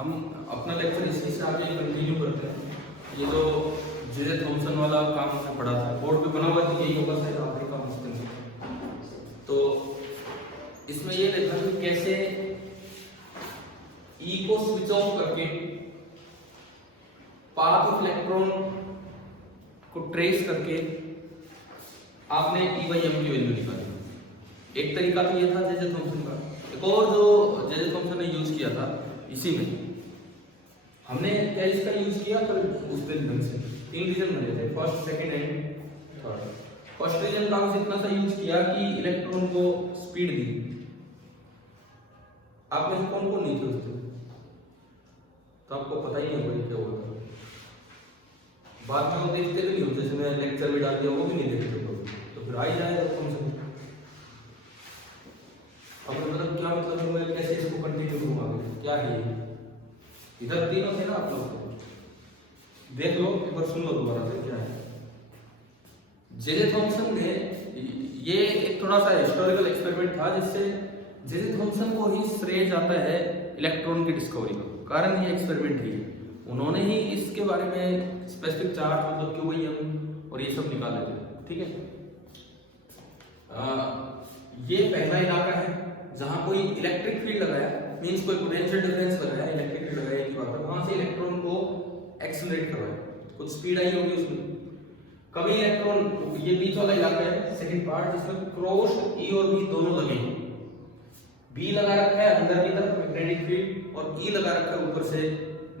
हम अपना लेक्चर इसी से आगे कंटिन्यू करते हैं। ये जो जे थॉमसन वाला काम हमने पढ़ा था, बोर्ड पे बना हुआ था, यही होगा शायद आखिरी काम इसके अंदर। तो इसमें ये देखा कि कैसे ई को स्विच ऑफ करके पाथ ऑफ इलेक्ट्रॉन को ट्रेस करके आपने ई बाई एम की वैल्यू निकाली। एक तरीका तो ये था जे थॉमसन का। एक और जो जे थॉमसन ने यूज किया था इसी में, हमने क्या इसका यूज किया तो उस दिन ढंग से 3 रीजन बने थे, first second and third. First region का हमने इतना सा यूज किया कि इलेक्ट्रॉन को स्पीड दी, आप इलेक्ट्रॉन को नीचे उठते तो आपको पता ही नहीं होगा क्या होगा। बाद में वो देखते भी नहीं होते, जैसे मैं लेक्चर भी डाल दिया वो भी नहीं देखते तो फिर आ ही जाएगा कौन सा। अब मतलब क्या मतलब मैं कैसे इसको कंटिन्यू करूंगा, क्या है इधर तीनों थे ना, आप लोग देख लो एक बार, सुन लो दोबारा से क्या है। जे थॉमसन ने ये एक थोड़ा सा हिस्टोरिकल एक्सपेरिमेंट था जिससे जे थॉमसन को ही श्रेय जाता है इलेक्ट्रॉन की डिस्कवरी का। कारण ये एक्सपेरिमेंट ही है, उन्होंने ही इसके बारे में स्पेसिफिक चार्ज मतलब क्यू बाई एम और ये सब निकाले थे। ठीक है, ये पहला इलाका है जहां कोई इलेक्ट्रिक फील्ड लगाया, मींस कोई पोटेंशियल डिफरेंस लगाया, इलेक्ट्रिक फील्ड लगाया की बात है, वहां से इलेक्ट्रॉन को एक्सेलरेट करवाया, कुछ स्पीड आई होगी उसमें। कभी इलेक्ट्रॉन, ये बीच वाला इलाका है सेकंड पार्ट, जिसमें क्रॉस ई और बी दोनों लगे हैं। बी लगा रखा है अंदर की तरफ मैग्नेटिक फील्ड और ई लगा रखा है ऊपर से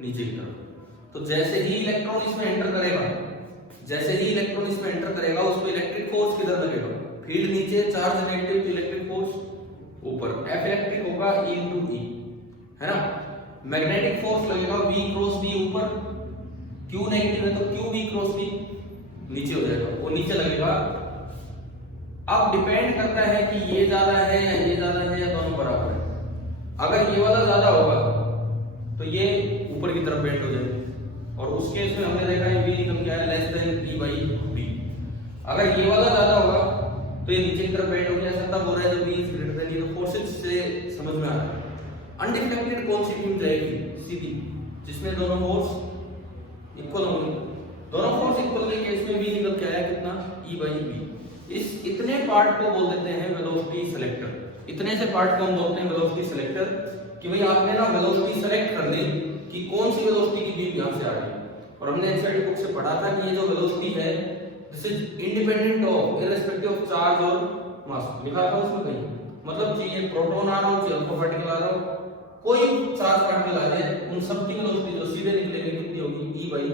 नीचे की तरफ। तो जैसे ही इलेक्ट्रॉन इसमें एंटर करेगा, जैसे ही इलेक्ट्रॉन इसमें एंटर करेगा उस पे इलेक्ट्रिक फोर्स किधर लगेगा, फील्ड नीचे, चार्ज नेगेटिव तो इलेक्ट्रिक फोर्स ऊपर, F इलेक्ट्रिक होगा E into E, है ना। मैग्नेटिक फोर्स लगेगा V क्रॉस V ऊपर, Q नेगेटिव है तो Q V क्रॉस V नीचे हो जाएगा, वो नीचे लगेगा। अब डिपेंड करता है कि ये ज्यादा है या ये ज्यादा है या दोनों बराबर है। अगर ये वाला ज्यादा होगा तो ये ऊपर की तरफ बेंड हो जाएगा, और उस केस में हमने देखा है V निकल के आया less than E by B। अगर ये वाला ज्यादा होगा तो ये नीचे की तरफ बेंड हो गया, ऐसा तब हो रहा है जब V इज ग्रेटर देन। ये तो फोर्सेस से समझ में आ रहा है। अनडिफलेक्टेड कौन सी बीम जाएगी, सीधी, जिसमें दोनों फोर्स इक्वल होंगे। दोनों फोर्स इक्वल के केस में V निकल के आया कितना, E by B। इस इतने पार्ट को बोल देते हैं वेलोसिटी सेलेक्टर। इतने से पार्ट को हम बोलते हैं वेलोसिटी सेलेक्टर, कि भाई आपने ना वेलोसिटी सेलेक्ट कर ली कि कौन सी वेलोसिटी की बीम यहां से आ रही है। और हमने एनसीईआरटी बुक से पढ़ा था कि ये जो वेलोसिटी है this is independent of irrespective of charge और मास। लिखा था उसमें कहीं, मतलब चाहिए प्रोटॉन आ रहा हो चाहे अल्फा पार्टिकल आ रहा हो, कोई चार्ज पार्टिकल आ जाए, उन सब की वेलोसिटी जो सीधे निकलेगी कितनी होगी, E by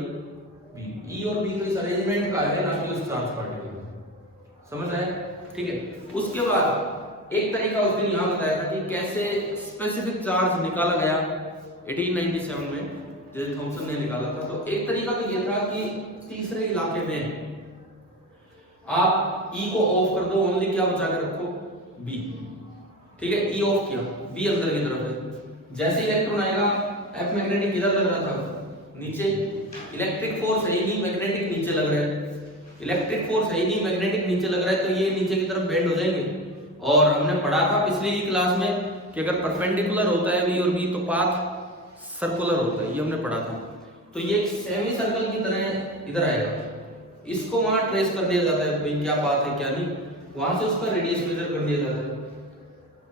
B। E और B तो इस अरेंजमेंट का है, ना कि उस चार्ज पार्टिकल। समझ आया, ठीक है। उसके बाद एक तरीका उस दिन यहां बताया था कि कैसे स्पेसिफिक चार्ज निकाला गया 1897 में, जे थॉमसन ने निकाला था। तो एक तरीका तो ये था कि तीसरे इलाके में आप E को ऑफ कर दो, ओनली क्या बचा के रखो, B। ठीक है, E ऑफ किया, B अंदर की तरफ है। जैसे इलेक्ट्रॉन आएगा, F मैग्नेटिक किधर लग रहा था, नीचे। इलेक्ट्रिक फोर्स है ही नहीं, मैग्नेटिक नीचे लग रहा है। इलेक्ट्रिक फोर्स है ही नहीं, मैग्नेटिक नीचे लग रहा है, तो ये नीचे की तरफ बेंड हो जाएंगे। और हमने पढ़ा था पिछली क्लास में कि अगर परपेंडिकुलर होता है V और B तो पाथ सर्कुलर होता है, ये हमने पढ़ा था। तो ये एक सेमी सर्कल की तरह इधर आएगा, इसको वहां ट्रेस कर दिया जाता है, भाई क्या बात है क्या नहीं, वहां से उसका रेडियस मेजर कर दिया जाता है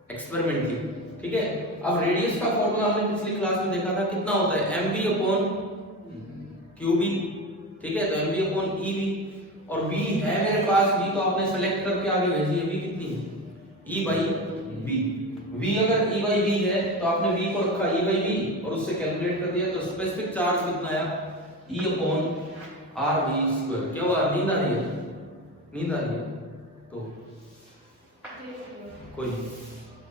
एक्सपेरिमेंटली। ठीक है, अब रेडियस का फॉर्मूला हमने पिछली क्लास में देखा था, कितना होता है, mv अपॉन qb। ठीक है, तो mv अपॉन ev, और v है मेरे पास, v तो आपने सेलेक्ट करके आगे भेजी है, v कितनी है, E by B। v अगर E by B है तो आपने v को रखा E by B और उससे कैलकुलेट कर दिया, तो स्पेसिफिक चार्ज कितना आया, E upon R B square. क्या हुआ, नींद आ रही है, नींद आ रही है तो कोई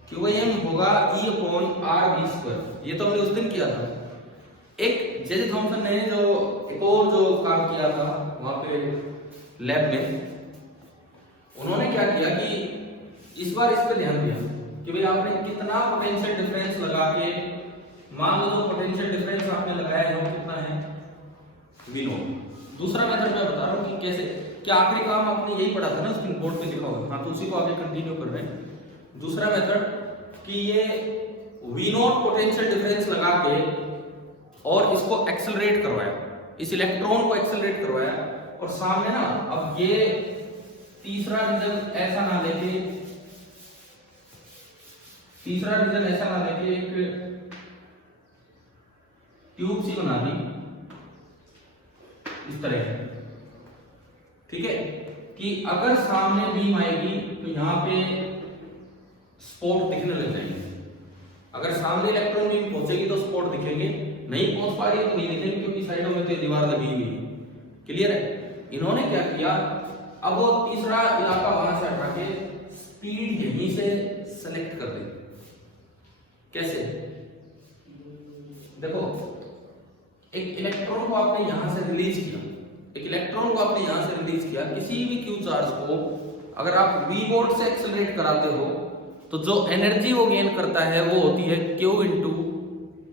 क्यू बाई एम होगा E upon R B square. ये तो हमने उस दिन किया था। एक जे थॉमसन ने जो एक और जो काम किया था वहां पे लैब में, उन्होंने क्या किया कि इस बार इस पे ध्यान दिया कि भाई आपने कितना पोटेंशियल डिफरेंस लगा के, मान लो जो पोटेंशियल डिफरेंस आपने लगाया है वो कितना है, V नॉट। दूसरा मेथड मैं बता रहा हूँ कि कैसे, क्या आखिरी काम आपने यही पढ़ा था ना, उसके बोर्ड पे लिखा हुआ। हाँ, तो उसी को आगे कंटिन्यू कर रहे हैं। दूसरा मेथड कि ये V नॉट पोटेंशियल डिफरेंस लगा के और इसको एक्सेलरेट करवाया, इस इलेक्ट्रॉन को एक्सेलरेट करवाया, और सामने ना अब ये तीसरा रीजन ऐसा ना लेके एक ट्यूब सी बना दी इस तरह, ठीक है, कि अगर सामने बीम आएगी तो यहाँ पे स्पॉट दिखने लग जाएंगे। अगर सामने इलेक्ट्रॉन बीम पहुंचेगी तो स्पॉट दिखेंगे, नहीं पहुंच पा रही है तो नहीं दिखेंगे, क्योंकि साइडों में तो दीवार लगी हुई है। क्लियर है? इन्होंने क्या किया, अब वो तीसरा इलाका वहां से हटा के स्पीड यहीं से सेलेक्ट कर दी। कैसे? देखो, एक इलेक्ट्रॉन को आपने यहां से रिलीज किया, किसी भी क्यू चार्ज को अगर आप v वोल्ट से एक्सेलरेट कराते हो तो जो एनर्जी वो गेन करता है वो होती है q इंटू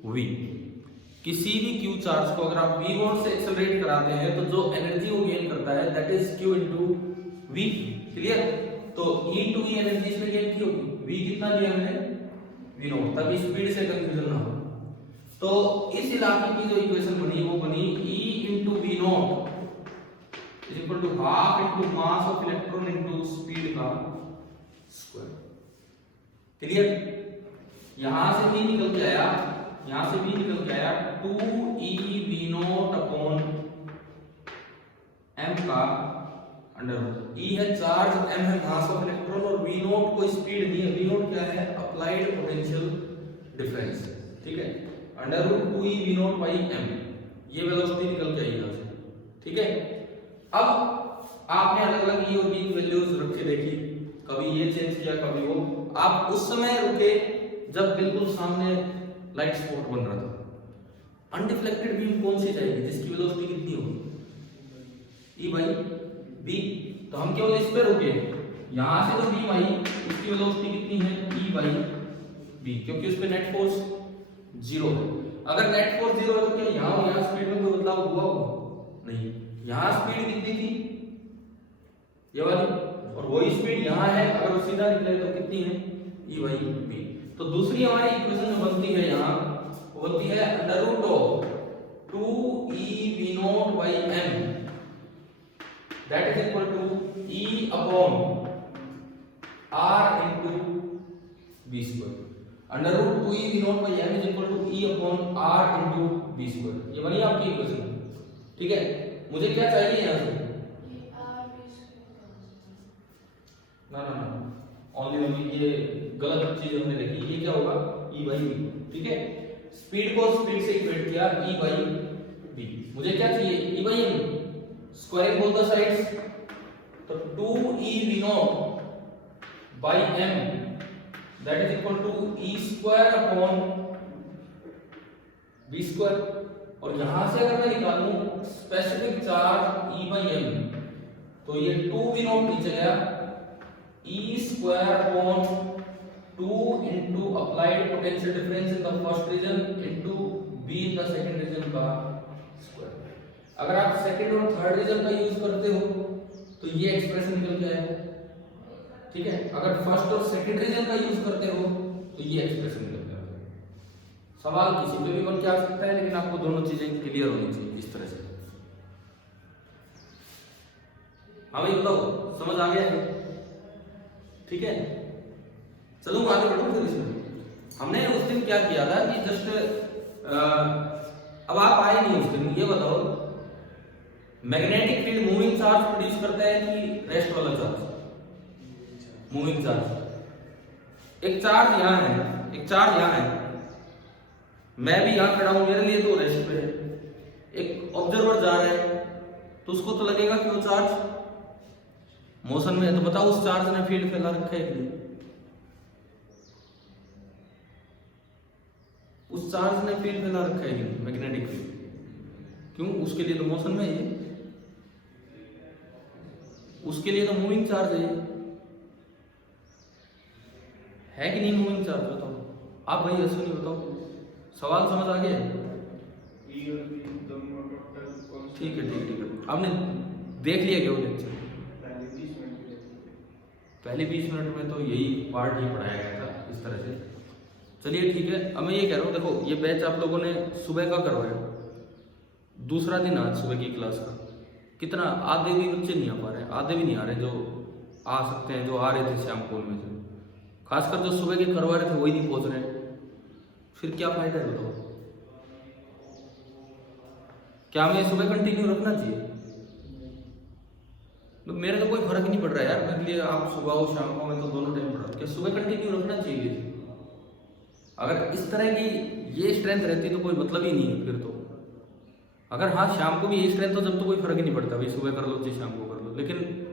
वी। किसी भी क्यू चार्ज को अगर आप v वोल्ट से एक्सेलरेट कराते हैं तो जो एनर्जी वो गेन करता है that is q into V. Clear? तो e टू e एनर्जी इसमें गेन की होगी, v कितना लिया हमने, v नॉट, ताकि स्पीड से कंफ्यूजन ना हो। तो इस इलाके की जो इक्वेशन बनी वो बनी e into V naught is equal to half into mass of electron into speed का स्क्वायर। क्लियर? यहां से भी निकल के आया 2e⁻⁻⁻ अपॉन m का अंडर रूट। e है चार्ज, m है मास ऑफ इलेक्ट्रॉन और v नॉट को स्पीड दी है। v नॉट क्या है? Applied potential difference. ठीक है, अंडर रूट 2e⁻⁻m, ये वेलोसिटी निकल के आई यहां से। ठीक है, अब आपने अलग अलग e और v की वैल्यूज रख के देखी, कभी ये चेंज किया कभी वो। आप उस समय रुके जब बिल्कुल सामने लाइट स्पॉट बन रहा था। अनडिफ्लेक्टेड बीम कौन सी जाएगी जिसकी वेलोसिटी कितनी होगी? e by b। तो हम केवल इस पे रुके, यहां से जो बीम आई इसकी वेलोसिटी कितनी है? e बाई b, क्योंकि उस पे नेट फोर्स 0 है। अगर नेट फोर्स 0 है तो क्या यहां स्पीड में कोई बदलाव हुआ होगा? नहीं। यहां स्पीड कितनी थी? ये वाली, और वही स्पीड यहां है, अगर वो सीधा निकले तो कितनी है? e by b। तो दूसरी हमारी इक्वेशन जो बनती है यहां वो बनती है under root of 2e⁻⁻m that is equal to e upon r into b square. Under root 2e⁻⁻m is equal to e upon r into b square. ये बनी आपकी इक्वेशन। ठीक है, मुझे क्या चाहिए यहां से? ना ओनली ये गलत चीज हमने देखी। ये क्या होगा? e by b। ठीक है, स्पीड को स्पीड से इक्वेट किया e बाई b। मुझे क्या चाहिए? e by m, squaring both the sides, तो 2e⁻⁻m by m that is equal to e square upon b square. और यहां से अगर मैं निकालूं specific charge e by m, तो ये 2v0 नीचे गया, e square upon 2 into applied potential difference in the first region into b in the second region का स्क्वायर। अगर आप सेकंड और थर्ड रीजन का यूज करते हो तो ये एक्सप्रेशन निकल के आएगा। ठीक है, अगर फर्स्ट और सेकंड रीजन का यूज करते हो तो ये एक्सप्रेशन निकल के आएगा। सवाल किसी पे भी बन के आ सकता है, लेकिन आपको दोनों चीजें क्लियर होनी चाहिए इस तरह से। हाँ भाई बताओ, समझ आ गया है? ठीक है, चलो आगे बढ़ो। फिर इसमें हमने उस दिन क्या किया था कि जस्ट अब आप आए नहीं उस दिन, ये बताओ magnetic field moving charge produce करता है कि रेस्ट वाला चार्ज? Moving charge. एक चार्ज यहाँ है, एक चार्ज यहाँ है, मैं भी यहाँ खड़ा हूं, मेरे लिए तो रेस्ट पे है। एक ऑब्जर्वर जा रहा है तो उसको तो लगेगा कि वो चार्ज मोशन में है। तो बताओ उस चार्ज ने फील्ड फैला रखा है कि नहीं? उस चार्ज ने फील्ड फैला रखा है कि नहीं? Magnetic field. क्यों? उसके लिए तो मोशन में है, उसके लिए तो मूविंग चार्ज है कि नहीं? मूविंग चार्ज बताओ आप भाई, अश्विनी बताओ, सवाल समझ आ गया? ठीक है ठीक है, आपने देख लिया क्या लेक्चर? पहले 20 मिनट में तो यही पार्ट ही पढ़ाया गया था इस तरह से। चलिए ठीक है, अब मैं ये कह रहा हूँ, देखो ये बैच आप लोगों ने सुबह का करवाया, दूसरा दिन आज सुबह की क्लास का, कितना आधे भी बच्चे नहीं आ पा रहे, आधे भी नहीं आ रहे जो आ सकते हैं, जो आ रहे थे शाम को उनमें से, खासकर जो सुबह के करवा रहे थे वही नहीं पहुंच रहे, फिर क्या फायदा है बताओ? क्या हमें सुबह कंटिन्यू रखना चाहिए? तो मेरे को कोई फर्क नहीं पड़ रहा यार, मेरे लिए आप सुबह हो शाम को, मैं तो दोनों टाइम पढ़ा, क्या सुबह कंटिन्यू रखना चाहिए? अगर इस तरह की ये स्ट्रेंथ रहती तो कोई मतलब ही नहीं है फिर तो। अगर हाँ शाम को भी ये स्ट्रेंथ हो, जब तो कोई फर्क ही नहीं पड़ता भाई, सुबह कर लो चाहे शाम को कर लो, लेकिन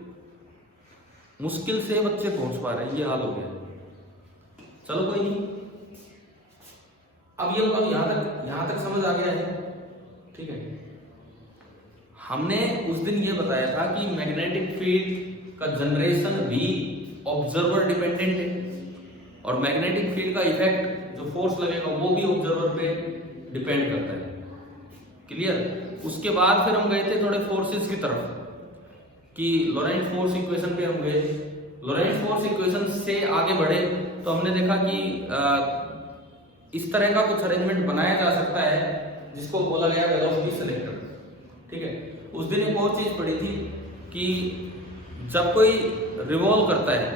मुश्किल से बच्चे पहुंच पा रहे हैं, ये हाल हो गया। चलो कोई नहीं, अब ये अब यहां तक समझ आ गया है, ठीक है। हमने उस दिन ये बताया था कि मैग्नेटिक फील्ड का जनरेशन भी ऑब्जर्वर डिपेंडेंट है, और मैग्नेटिक फील्ड का इफेक्ट जो फोर्स लगेगा वो भी ऑब्जर्वर पे डिपेंड करता है। क्लियर? उसके बाद फिर हम गए थे थोड़े फोर्सेस की तरफ, कि लोरेंट फोर्स इक्वेशन पे हम गए। लोरेंट फोर्स इक्वेशन से आगे बढ़े तो हमने देखा कि इस तरह का कुछ अरेंजमेंट बनाया जा सकता है जिसको बोला गया वेलोसिटी सेलेक्टर, ठीक है। उस दिन एक और चीज पढ़ी थी कि जब कोई रिवॉल्व करता है,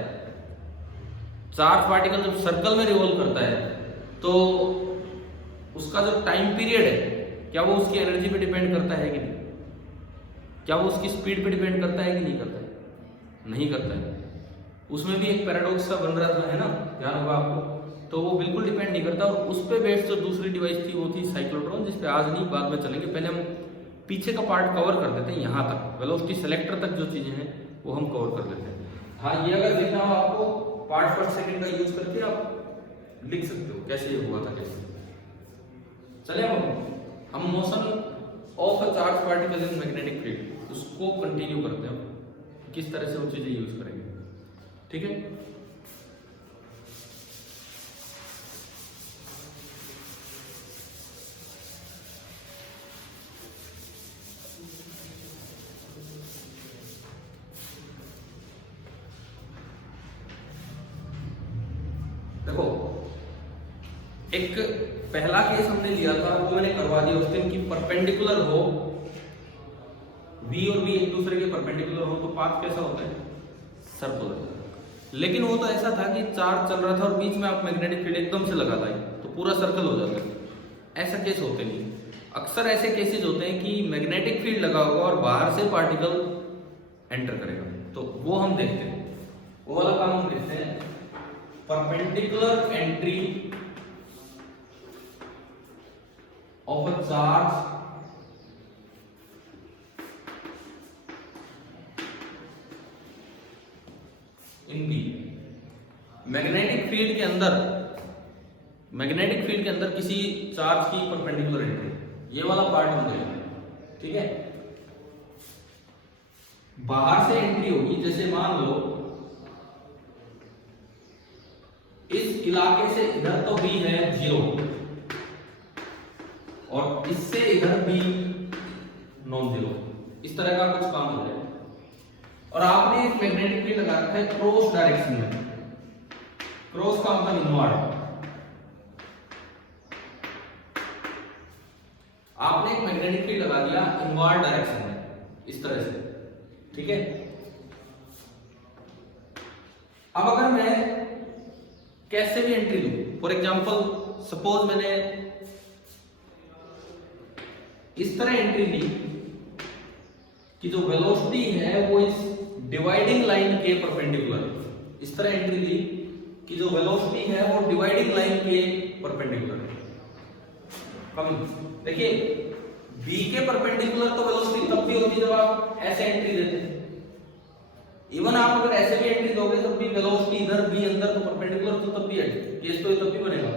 चार्ज पार्टिकल जब सर्कल में रिवॉल्व करता है, तो उसका जो टाइम पीरियड है, क्या वो उसकी एनर्जी पे डिपेंड करता है कि नहीं? क्या वो उसकी स्पीड पे डिपेंड करता है कि नहीं करता है? नहीं करता है। उसमें भी एक पैराडॉक्स सा बन रहा था, है ना, ध्यान होगा आपको। तो वो बिल्कुल डिपेंड नहीं करता, और उस पे बेस्ड जो दूसरी डिवाइस थी वो थी साइक्लोट्रॉन, जिस पे आज नहीं बाद में चलेंगे, पहले हम पीछे का पार्ट कवर कर देते हैं, यहाँ तक वेलोसिटी सेलेक्टर तक जो चीजें हैं वो हम कवर कर देते हैं। हाँ, ये अगर देखना हो आपको पार्ट पर सेकंड का यूज करके आप लिख सकते हो कैसे ये हुआ था, कैसे। चले हम motion of a charge particle in magnetic field उसको कंटिन्यू करते हैं, किस तरह से वो चीजें यूज करेंगे, ठीक है। देखो, एक पहला केस हमने लिया था, वो मैंने करवा दिया उस दिन, की परपेंडिकुलर हो, V और V एक दूसरे के परपेंडिकुलर हो तो पाथ कैसा होता है? सर्कुलर। लेकिन वो तो ऐसा था कि चार्ज चल रहा था और बीच में आप मैग्नेटिक फील्ड एकदम से लगा लाए तो पूरा सर्कल हो जाता है। ऐसा केस होते नहीं। अक्सर ऐसे केसेस होते हैं कि मैग्नेटिक फील्ड लगा होगा और बाहर से पार्टिकल एंटर करेगा, तो वो हम देखते हैं, वो वाला काम हम देखते हैं। Perpendicular entry of a charge in B। Magnetic field के अंदर किसी चार्ज की परपेंडिकुलर एंट्री, ये वाला पार्ट हम देखेंगे, ठीक है। बाहर से एंट्री होगी, जैसे मान लो इस इलाके से इधर तो B है 0 और इससे इधर भी नॉन जीरो, इस तरह का कुछ काम हो जाए, और आपने एक मैग्नेटिक फील्ड लगा रखा है क्रॉस डायरेक्शन में। क्रॉस का मतलब इनवर्ड। आपने एक मैग्नेटिक फील्ड लगा दिया इनवर्ड डायरेक्शन में, इस तरह से, ठीक है। अब अगर मैं कैसे भी एंट्री लूं, फॉर एग्जांपल सपोज मैंने इस तरह एंट्री ली कि जो वेलोसिटी है वो इस डिवाइडिंग लाइन के परपेंडिकुलर, इस तरह एंट्री ली कि जो वेलोसिटी है वो डिवाइडिंग लाइन के परपेंडिकुलर है। देखिए, B के परपेंडिकुलर तो वेलोसिटी तब भी होती है जब आप ऐसे एंट्री देते हैं। इवन आप अगर ऐसे भी एंट्री दोगे तब भी वेलोसिटी इधर B अंदर तो परपेंडिकुलर तो तब भी है, केस तो तब भी बनेगा।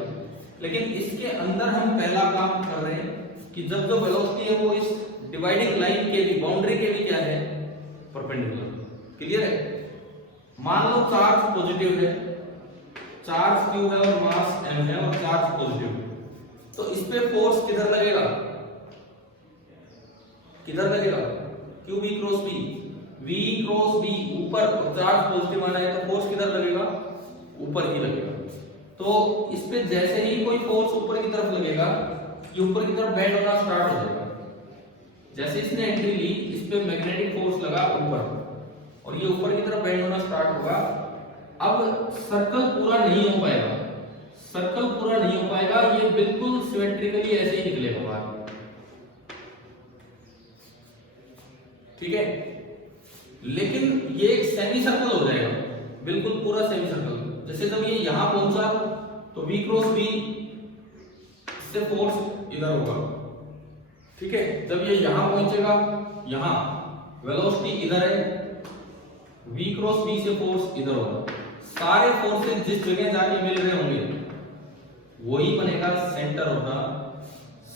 लेकिन इसके अंदर हम पहला काम कर रहे हैं कि जब जो वेलोसिटी है वो इस डिवाइडिंग लाइन के भी, बाउंड्री के भी क्या है, परपेंडिकुलर। क्लियर है? मान लो चार्ज पॉजिटिव है, चार्ज Q है और मास m है और चार्ज पॉजिटिव है, तो इस पे फोर्स किधर लगेगा? किधर लगेगा? QB cross B, V cross B ऊपर, और चार्ज पॉजिटिव आना है तो फोर्स किधर लगेगा? ऊपर ही लगेगा। तो इस पे जैसे ही कोई फोर्स ऊपर की तरफ लगेगा, ये ऊपर की तरफ बेंड होना स्टार्ट हो जाएगा। जैसे इसने एंट्री ली, इस पे मैग्नेटिक फोर्स लगा ऊपर और ये ऊपर की तरफ बेंड होना स्टार्ट होगा। अब सर्कल पूरा नहीं हो पाएगा, सर्कल पूरा नहीं हो पाएगा, ये बिल्कुल सिमेट्रिकली ऐसे ही निकलेगा बाहर। ठीक है, लेकिन ये एक सेमी सर्कल हो जाएगा, बिल्कुल पूरा सेमी सर्कल। जैसे जब ये यहां पहुंचा तो V क्रॉस V से फोर्स इधर होगा। ठीक है, जब ये यहां पहुंचेगा, यहां वेलोसिटी इधर है, V क्रॉस V से फोर्स इधर होगा। सारे फोर्सेस जिस जगह जाके मिल रहे होंगे वही बनेगा सेंटर ऑफ द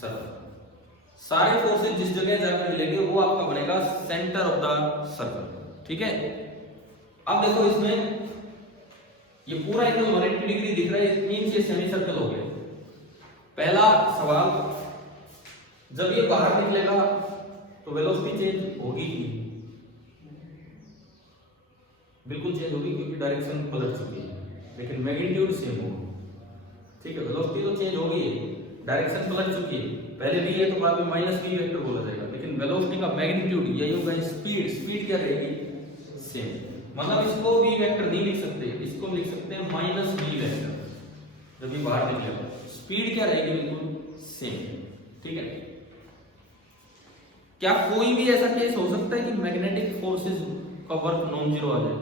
सर्कल। सारे फोर्सेस जिस जगह जाकर मिलेंगे वो आपका बनेगा सेंटर ऑफ द सर्कल। ठीक है, अब देखो इसमें ये पूरा एंगल 180 डिग्री दिख रहा है, इट मींस ये सेमी सर्कल हो गया। पहला सवाल, जब ये बाहर निकलेगा तो वेलोसिटी चेंज होगी ही, बिल्कुल चेंज होगी क्योंकि डायरेक्शन पलट चुकी है, लेकिन मैग्नीट्यूड सेम होगा। ठीक है, वेलोसिटी तो चेंज होगी, डायरेक्शन पलट चुकी है, पहले v है तो बाद में माइनस v वेक्टर बोला जाएगा, लेकिन वेलोसिटी का मैग्नीट्यूड यही होगा। स्पीड क्या रहेगी, सेम। मतलब इसको v वेक्टर नहीं लिख सकते, इसको लिख सकते हैं माइनस v वेक्टर। जब ये बाहर निकलेगा स्पीड क्या रहेगी, बिल्कुल सेम। ठीक है, क्या कोई भी ऐसा केस हो सकता है कि मैग्नेटिक फोर्सेस का वर्क नॉन जीरो आ जाए?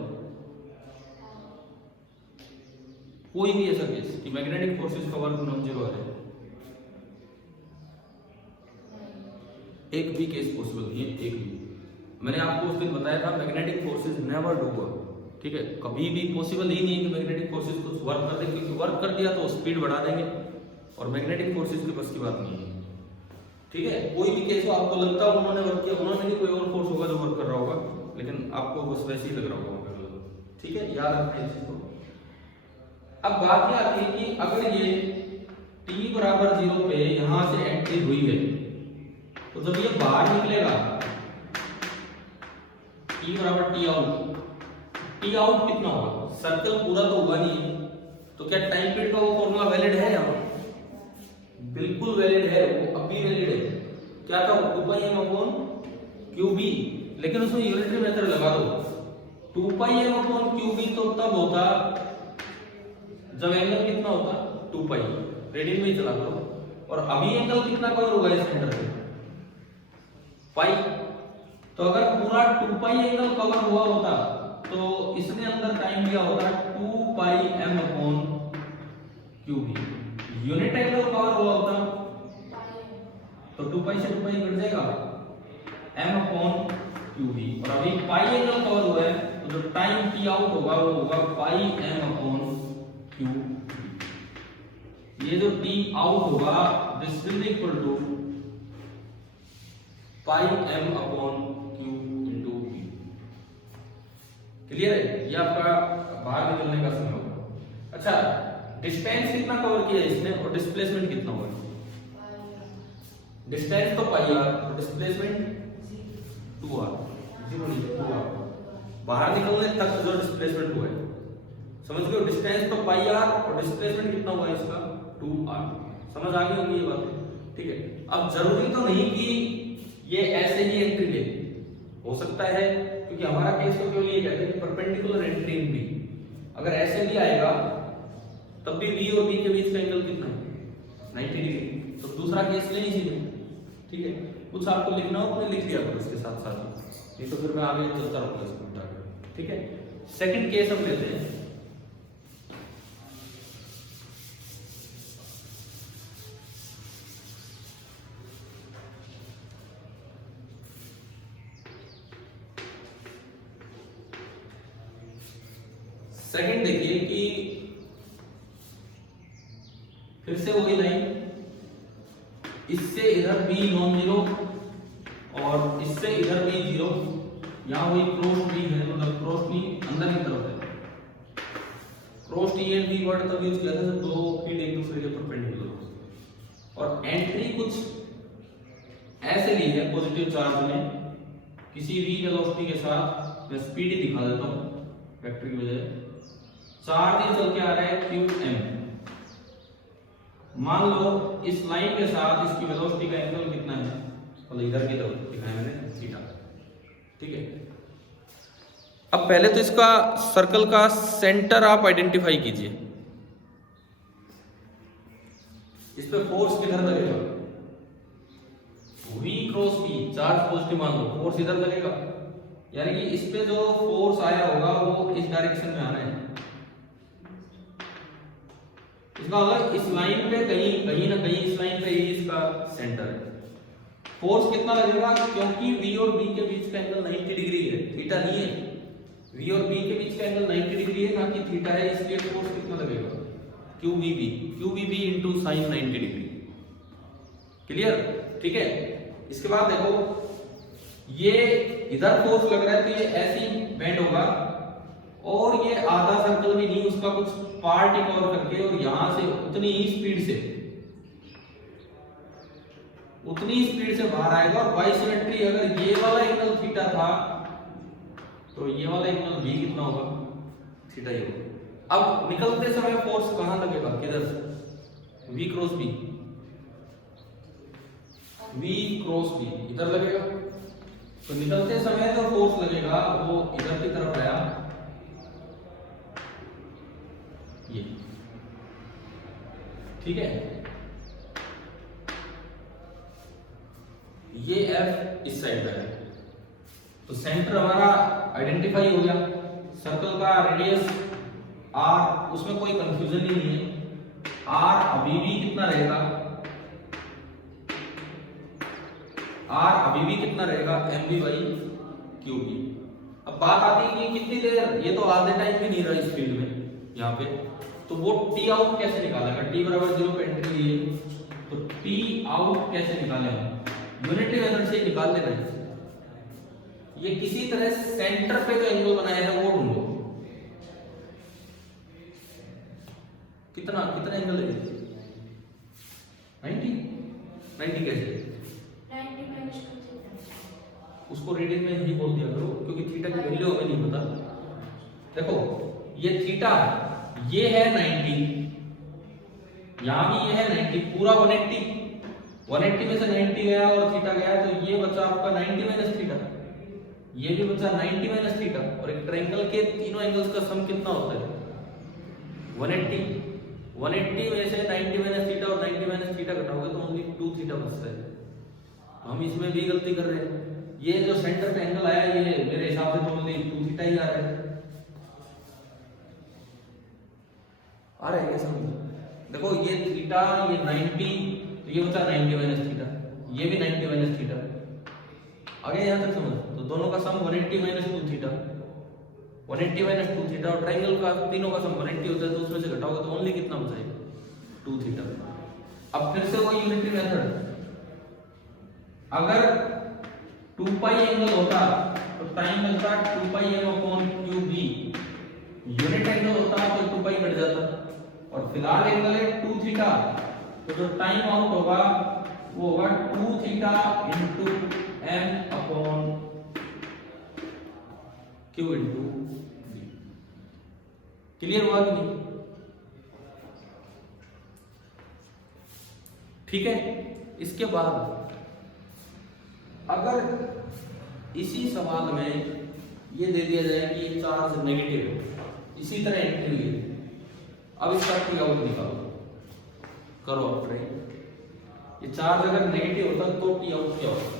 कोई भी ऐसा केस कि मैग्नेटिक फोर्सेस का वर्क नॉन जीरो आ जाए? एक भी केस पॉसिबल नहीं है, एक भी। मैंने आपको उस दिन बताया था magnetic forces never do work. ठीक है, कभी भी पॉसिबल ही नहीं है कि मैग्नेटिक फोर्सेस कुछ वर्क कर दें, क्योंकि वर्क कर दिया तो स्पीड बढ़ा देंगे और मैग्नेटिक फोर्सेस की बस की बात नहीं है। ठीक है, कोई भी केस हो, आपको लगता है उन्होंने वर्क किया, उन्होंने नहीं, कोई और फोर्स होगा जो वर्क कर रहा होगा, लेकिन आपको बस वैसे ही लग रहा होगा। ठीक है, याद रखना इस चीज को। अब बात यह आती है कि अगर ये t बराबर 0 पे यहां से एंट्री हुई है, तो जब ये बाहर निकलेगा t बराबर t आउट, t आउट कितना होगा? सर्कल पूरा तो हुआ नहीं है, तो क्या टाइम पीरियड का वो फॉर्मूला वैलिड है यहाँ? बिल्कुल वैलिड है, वो अभी वैलिड है। क्या था? 2πm/qb, लेकिन उसमें यूनिटरी मेथड लगा दो। 2πm/qb तो तब होता जब एंगल कितना होता, 2π, रेडियन में चला दो। और अभी एंगल कितना कवर होगा इस सेंटर से? पाई। तो अगर पूरा 2π एंगल कवर हुआ होता तो इसने अंदर टाइम लिया होता 2πm/qb। यूनिट एंगल कवर हुआ होता तो 2π से 2π कट जाएगा, m/qb। और अभी पाई एंगल कवर हुआ है तो जो टाइम t आउट होगा वो होगा πm/qb। ये जो t आउट होगा this will equal to πm/q into v। Clear है? ये आपका बाहर निकलने का समय होगा। अच्छा, डिस्टेंस कितना कवर किया इसने और डिस्प्लेसमेंट कितना हुआ? डिस्टेंस तो पाई r और डिस्प्लेसमेंट 2r, 0 नहीं 2r। बाहर निकलने तक जो डिस्प्लेसमेंट हुआ है, समझ गए? डिस्टेंस तो पाई r और डिस्प्लेसमेंट कितना हुआ इसका 2r। समझ आ गई होगी ये बात? ठीक है, अब जरूरी तो नहीं कि ये ऐसे ही एंट्री ले, हो सकता है, क्योंकि हमारा केस तो केवल ये कहते हैं कि परपेंडिकुलर एंट्री इन बी। अगर ऐसे भी आएगा तब भी v और b के बीच का एंगल कितना है? 90 डिग्री। तो दूसरा केस ले लीजिए। ठीक है, कुछ आपको लिखना हो तो लिख लिया करो इसके साथ साथ, नहीं तो फिर मैं आगे चलता रहूंगा इसको उठाकर। ठीक है, सेकंड केस हम लेते हैं। सेकंड देखिए कि फिर से वही लाइन, इससे इधर b नॉन जीरो और इससे इधर b जीरो, यहां वही क्रॉस b है, मतलब क्रॉस b अंदर की तरफ है। Cross t and b word तब यूज किया था जब दो फील्ड एक दूसरे के परपेंडिकुलर हो। और एंट्री कुछ ऐसे ली है पॉजिटिव चार्ज में किसी v वेलोसिटी के साथ। मैं स्पीड ही दिखा देता हूं वेक्टर की वजह। चार्ज ये चल के आ रहा है qm, मान लो इस लाइन के साथ इसकी वेलोसिटी का एंगल कितना है, मतलब इधर की तरफ दिखाया मैंने थीटा, ठीक है। अब पहले तो इसका सर्कल का सेंटर आप आइडेंटिफाई कीजिए। इस पे फोर्स किधर लगेगा, V cross P, charge positive मान लो, फोर्स इधर लगेगा, यानी कि इस पे जो फोर्स आया होगा वो इस डायरेक्शन में आना है। इसका मतलब इस लाइन पे कहीं कहीं ना कहीं इस लाइन पे ही इसका सेंटर है। फोर्स कितना लगेगा, क्योंकि V और B के बीच का एंगल 90 डिग्री है, थीटा नहीं है। V और B के बीच का एंगल 90 डिग्री है, ना कि थीटा है, इसलिए फोर्स कितना लगेगा, QVB into sin 90 degree. Clear, ठीक है। इसके बाद देखो ये इधर फोर्स लग रहा है तो ये ऐसे ही बेंड होगा, और ये आधा सर्कल भी नहीं, उसका कुछ पार्ट ही कवर करके और यहां से उतनी ही स्पीड से बाहर आएगा। और बाई सिमेट्री अगर ये वाला एंगल थीटा था तो ये वाला एंगल भी कितना होगा, थीटा ही होगा। अब निकलते समय फोर्स कहां लगेगा, किधर, V क्रॉस B इधर लगेगा। तो निकलते समय जो फोर्स लगेगा वो इधर की तरफ आया, ये, ठीक है। ये F इस साइड पे है, तो सेंटर हमारा आइडेंटिफाई हो गया। सर्कल का रेडियस R, उसमें कोई कंफ्यूजन ही नहीं है। R अभी भी कितना रहेगा, MV/QB। अब बात आती है कि कितनी देर, ये तो आधे टाइम भी नहीं रहा इस फील्ड में यहाँ पे, तो वो T आउट कैसे निकालेगा, T बराबर 0 पे एंट्री लिए, तो T आउट कैसे निकालेगा, यूनिटरी मेथड से निकाल लेना है। ये किसी तरह सेंटर पे जो एंगल बनाया है वो ढूंढो, कितना एंगल है, 90 कैसे, 90 माइनस 2 उसको रेडियन में ही बोल दिया करो, क्योंकि थीटा की वैल्यू हमें नहीं पता। देखो ये थीटा, ये है 90, यहां भी ये है 90, पूरा 180 में से 90 गया और थीटा गया, तो ये बचा आपका 90 माइनस थीटा, ये भी बचा 90 माइनस थीटा। और एक ट्रायंगल के तीनों एंगल्स का सम कितना होता है, 180 में से 90 माइनस थीटा और 90 माइनस थीटा घटाओगे तो ओनली 2 थीटा बचता है। हम इसमें भी गलती कर रहे हैं, ये जो सेंटर पे एंगल आया ये मेरे हिसाब से तो ओनली 2 थीटा ही आ रहा है। ये समझो, देखो ये थीटा, ये 90, तो ये बचा 90 माइनस थीटा, ये भी 90 माइनस थीटा, आगे यहां तक समझ। तो दोनों का सम 180 माइनस 2 थीटा, 180 माइनस 2 थीटा, और ट्रायंगल का तीनों का सम 180 होता है, तो उसमें से घटाओगे तो ओनली कितना बचेगा, 2 थीटा। अब फिर से वही यूनिटरी मेथड, अगर 2 पाई एंगल होता तो टाइम लगता 2 पाई m upon QB, unit angle होता तो 2 पाई कट जाता, और फिलहाल एंगल है 2 थीटा, तो जो टाइम आउट होगा वो होगा 2 theta into m upon Q into B। Clear हुआ कि नहीं, ठीक है। इसके बाद अगर इसी सवाल में ये दे दिया जाए कि ये चार्ज नेगेटिव है, इसी तरह एंट्री हुई है, अब इसका टी आउट निकालो, करो आप ट्राई। ये चार्ज अगर नेगेटिव होता तो टी आउट क्या होता,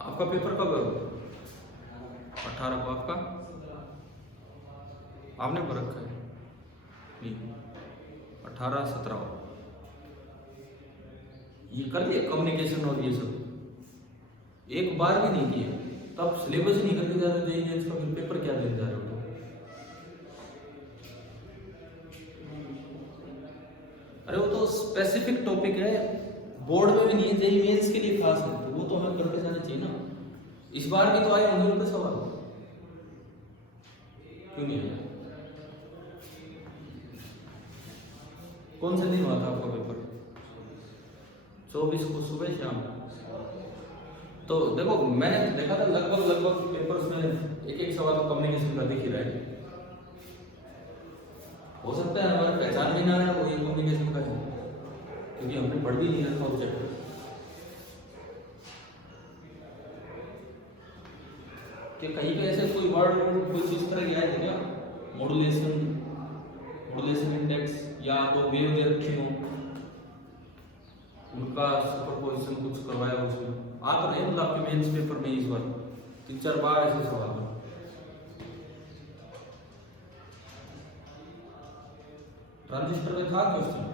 आपका पेपर कब है, 18 को आपका, आपने भर रखा है नहीं, 18-17 ये कर दिया कम्युनिकेशन और ये सब, एक बार भी नहीं किए, तब सिलेबस नहीं करके जा रहे हो जेईई मेंस का, फिर पेपर क्या देने जा रहे हो? अरे वो तो स्पेसिफिक टॉपिक है, बोर्ड में भी नहीं है, जेईई मेंस के लिए खास है, तो वो तो हमें करके जाना चाहिए ना। इस बार भी तो आए होंगे उनके सवाल, क्यों नहीं आया? कौन से दिन हुआ था आपका पेपर? 24 को सुबह शाम। तो देखो मैंने देखा था लगभग पेपर्स में एक एक सवाल तो कम्युनिकेशन का दिख ही रहा है। हो सकता है हमारे पहचान भी ना है वो ये कम्युनिकेशन का है, क्योंकि हमने पढ़ भी नहीं रखा उस चैप्टर। कि कहीं पे ऐसे कोई वर्ड कोई चीज तरह याद है क्या? मॉड्यूलेशन इंडेक्स या तो वेव दे रखी हो, उनका सुपरपोजिशन कुछ करवाया उसमें आ तो रहे, मतलब आपके मेंस पेपर में इस बार 3-4 बार ऐसे सवाल है। ट्रांजिस्टर में था क्वेश्चन,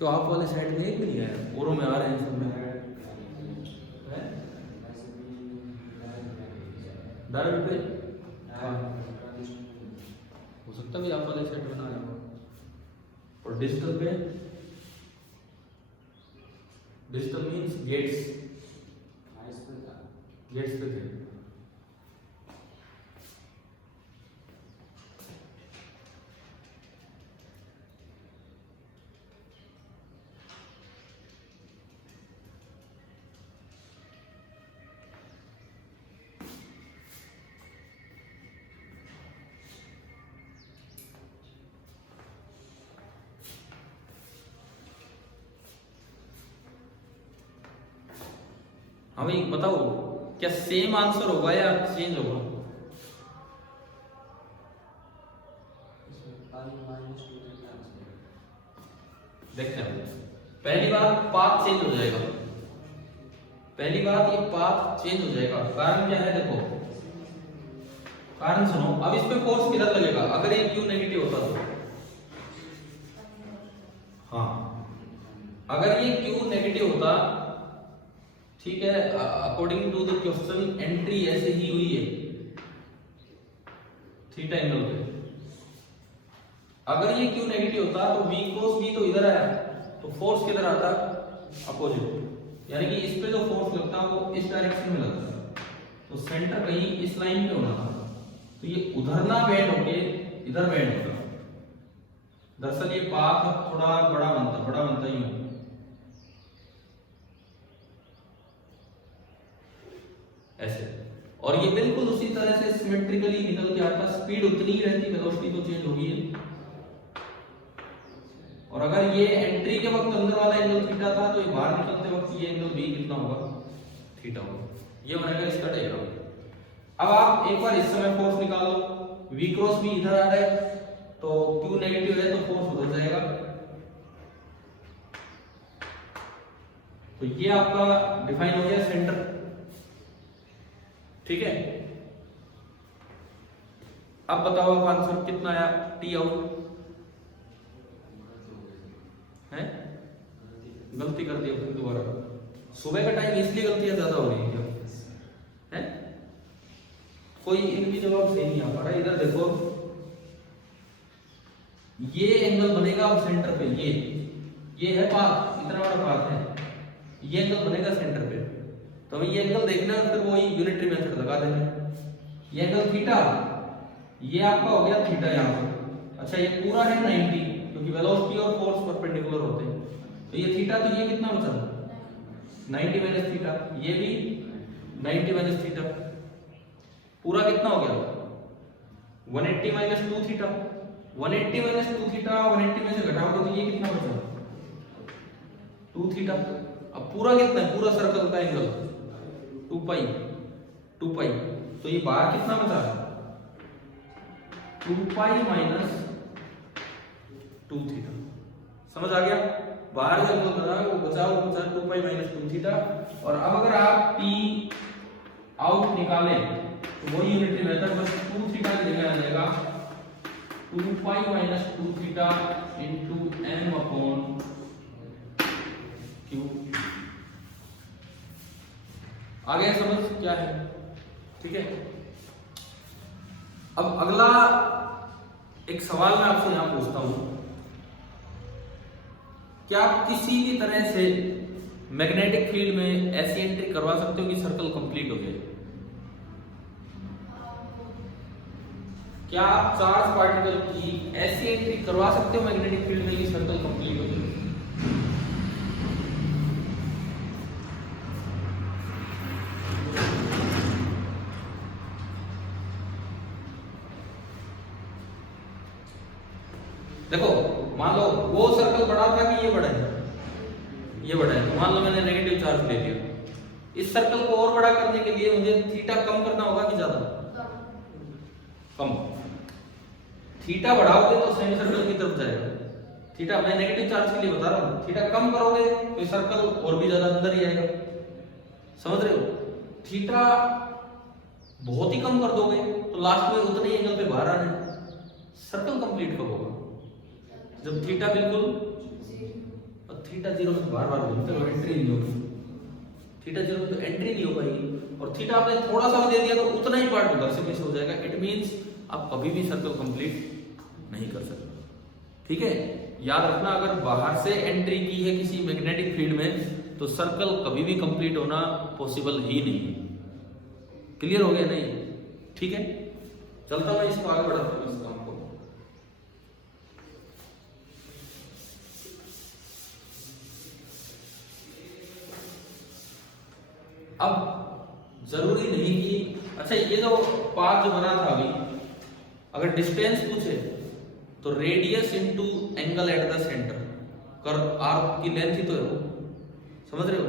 तो आप वाले साइड में एक भी नहीं आया, औरों में आ रहे हैं सब में। डायरेक्ट पे हाँ, हो सकता है आप वाले साइड में ना आया हो। और डिजिटल पे, डिजिटल मींस गेट्स पे थे। हाँ भाई बताओ, क्या सेम आंसर होगा या चेंज होगा? देखते हैं। पहली बात पाथ चेंज हो जाएगा, पहली बात ये पाथ चेंज हो जाएगा। कारण क्या है देखो, कारण सुनो। अब इस पे फोर्स किधर लगेगा? अगर ये क्यू नेगेटिव होता तो, हाँ अगर ये क्यू नेगेटिव होता, ठीक है, according to the question entry ऐसे ही हुई है थीटा एंगल पे। अगर ये क्यू नेगेटिव होता तो v क्रॉस v तो इधर आया, तो फोर्स किधर आता? अपोजिट, यानी कि इस पे जो फोर्स लगता वो इस डायरेक्शन में लगता, तो सेंटर कहीं इस लाइन पे होना था, तो ये उधर ना बेंड होके इधर बेंड होगा। दरअसल ये पाथ थोड़ा बड़ा बनता ही है, ऐसे। और ये बिल्कुल उसी तरह से सिमेट्रिकली निकल के आता, स्पीड उतनी ही रहती, वेलोसिटी तो चेंज होगी है। और अगर ये एंट्री के वक्त अंदर वाला एंगल थीटा था, तो ये बाहर निकलते वक्त ये एंगल भी कितना होगा? थीटा होगा। ये बनेगा इसका डायग्राम। अब आप एक बार इस समय फोर्स निकालो, v क्रॉस v इधर आ रहा है, तो q नेगेटिव है तो फोर्स उधर जाएगा, तो ये आपका डिफाइन हो गया सेंटर, ठीक है। अब बताओ आप आंसर कितना आया? टी आउट है, गलती कर दी फिर दोबारा। सुबह का टाइम इसलिए गलतियां ज्यादा हो रही है, हैं? कोई इनकी जवाब सही नहीं आ पा रहा। इधर देखो, ये एंगल बनेगा अब सेंटर पे, ये है पाथ, इतना बड़ा पाथ है, ये एंगल बनेगा सेंटर पे, तो ये एंगल देखना है, फिर वही यूनिटरी मेथड लगा देना। ये एंगल थीटा, ये आपका हो गया थीटा यहाँ पर। अच्छा ये पूरा है 90, क्योंकि वेलोसिटी और फोर्स परपेंडिकुलर होते हैं, तो ये थीटा, तो ये कितना बचा? 90 माइनस थीटा, ये भी 90 माइनस थीटा, पूरा कितना हो गया? 180 माइनस 2 थीटा। 180 माइनस 2 थीटा 180 में से घटाओगे तो ये कितना बचा? 2 थीटा। अब पूरा कितना है? पूरा सर्कल का एंगल 2 पाई, तो ये बाहर कितना बचा? 2 पाई माइनस 2 थीटा। समझ आ गया? बाहर जो एंगल बना है वो बचा 2 पाई माइनस 2 थीटा। और अब अगर आप टी आउट निकालें तो वही यूनिटरी मेथड, बस 2 थीटा की जगह आ जाएगा 2 pi minus 2 theta into m upon q. आ गया समझ क्या है? ठीक है। अब अगला एक सवाल मैं आपसे यहां पूछता हूं, क्या आप किसी भी तरह से मैग्नेटिक फील्ड में ऐसी एंट्री करवा सकते हो कि सर्कल कंप्लीट हो जाए? क्या आप चार्ज पार्टिकल की ऐसी एंट्री करवा सकते हो मैग्नेटिक फील्ड में कि सर्कल कंप्लीट हो जाए? देखो मान लो वो सर्कल बड़ा था कि ये बड़ा है? ये बड़ा है। तो मान लो मैंने नेगेटिव चार्ज ले लिया, इस सर्कल को और बड़ा करने के लिए मुझे थीटा कम करना होगा कि ज्यादा? कम। थीटा बढ़ाओगे तो सेमी सर्कल की तरफ जाएगा। थीटा मैं नेगेटिव चार्ज के लिए बता रहा हूं, थीटा कम करोगे तो सर्कल और भी ज्यादा अंदर ही आएगा। समझ रहे हो? थीटा बहुत ही कम कर दोगे तो लास्ट में उतने ही एंगल पे बाहर आना है। सर्कल कंप्लीट कब होगा? जब थीटा बिल्कुल, और थीटा जीरो में बार बार घूमते हो, एंट्री नहीं होगी। थीटा जीरो में तो एंट्री नहीं हो पाएगी, और थीटा आपने थोड़ा सा दे दिया तो उतना ही पार्ट उधर से मिस हो जाएगा। इट मींस आप कभी भी सर्कल कंप्लीट नहीं कर सकते। ठीक है, याद रखना, अगर बाहर से एंट्री की है किसी मैग्नेटिक फील्ड में तो सर्कल कभी भी कंप्लीट होना पॉसिबल ही नहीं। क्लियर हो गया? नहीं? ठीक है, चलता मैं इसको आगे बढ़ाता हूं इस काम को। अब जरूरी नहीं कि, अच्छा ये जो पाथ जो बना था अभी, अगर डिस्टेंस पूछे तो radius into angle at the centre, कर आर्क की लेंथ ही तो है वो। समझ रहे हो?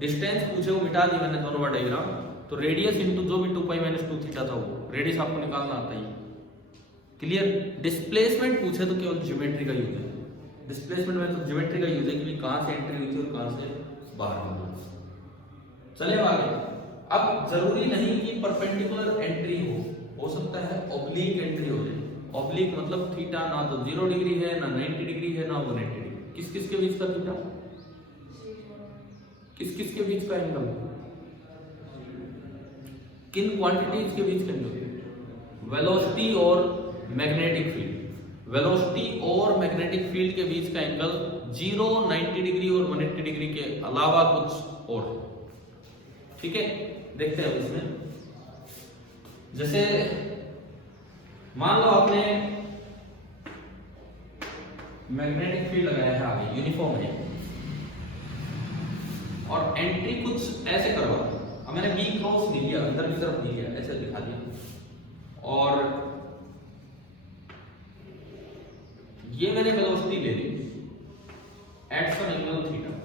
डिस्टेंस पूछे वो मिटा दी मैंने दोनों बार डायग्राम, तो रेडियस इनटू जो भी 2 पाई माइनस 2 थीटा था वो रेडियस आपको निकालना आता ही। क्लियर? डिस्प्लेसमेंट पूछे तो केवल ज्योमेट्री का यूज है। डिस्प्लेसमेंट में तो ज्योमेट्री का यूज है कि कहां से एंट्री हुई थी और कहां से बाहर हुई। चले आगे। अब जरूरी नहीं कि परपेंडिकुलर एंट्री हो सकता है ऑब्लिक एंट्री हो जाए। ऑब्लिक मतलब थीटा ना तो 0 डिग्री है, ना 90 डिग्री है, ना 180 डिग्री। किस किस के बीच का थीटा? किस किस के बीच का एंगल? किन क्वांटिटीज के बीच का एंगल? वेलोसिटी और मैग्नेटिक फील्ड। वेलोसिटी और मैग्नेटिक फील्ड के बीच का एंगल 0, 90 डिग्री और 180 डिग्री के अलावा कुछ और। ठीक है, देखते हैं इसमें। जैसे मान लो आपने मैग्नेटिक फील्ड लगाया है आगे, यूनिफॉर्म है, और एंट्री कुछ ऐसे करवा। अब मैंने बी क्रॉस नहीं लिया, अंदर की तरफ नहीं लिया, ऐसे दिखा दिया, और ये मैंने वेलोसिटी ले ली एट सम एंगल थीटा।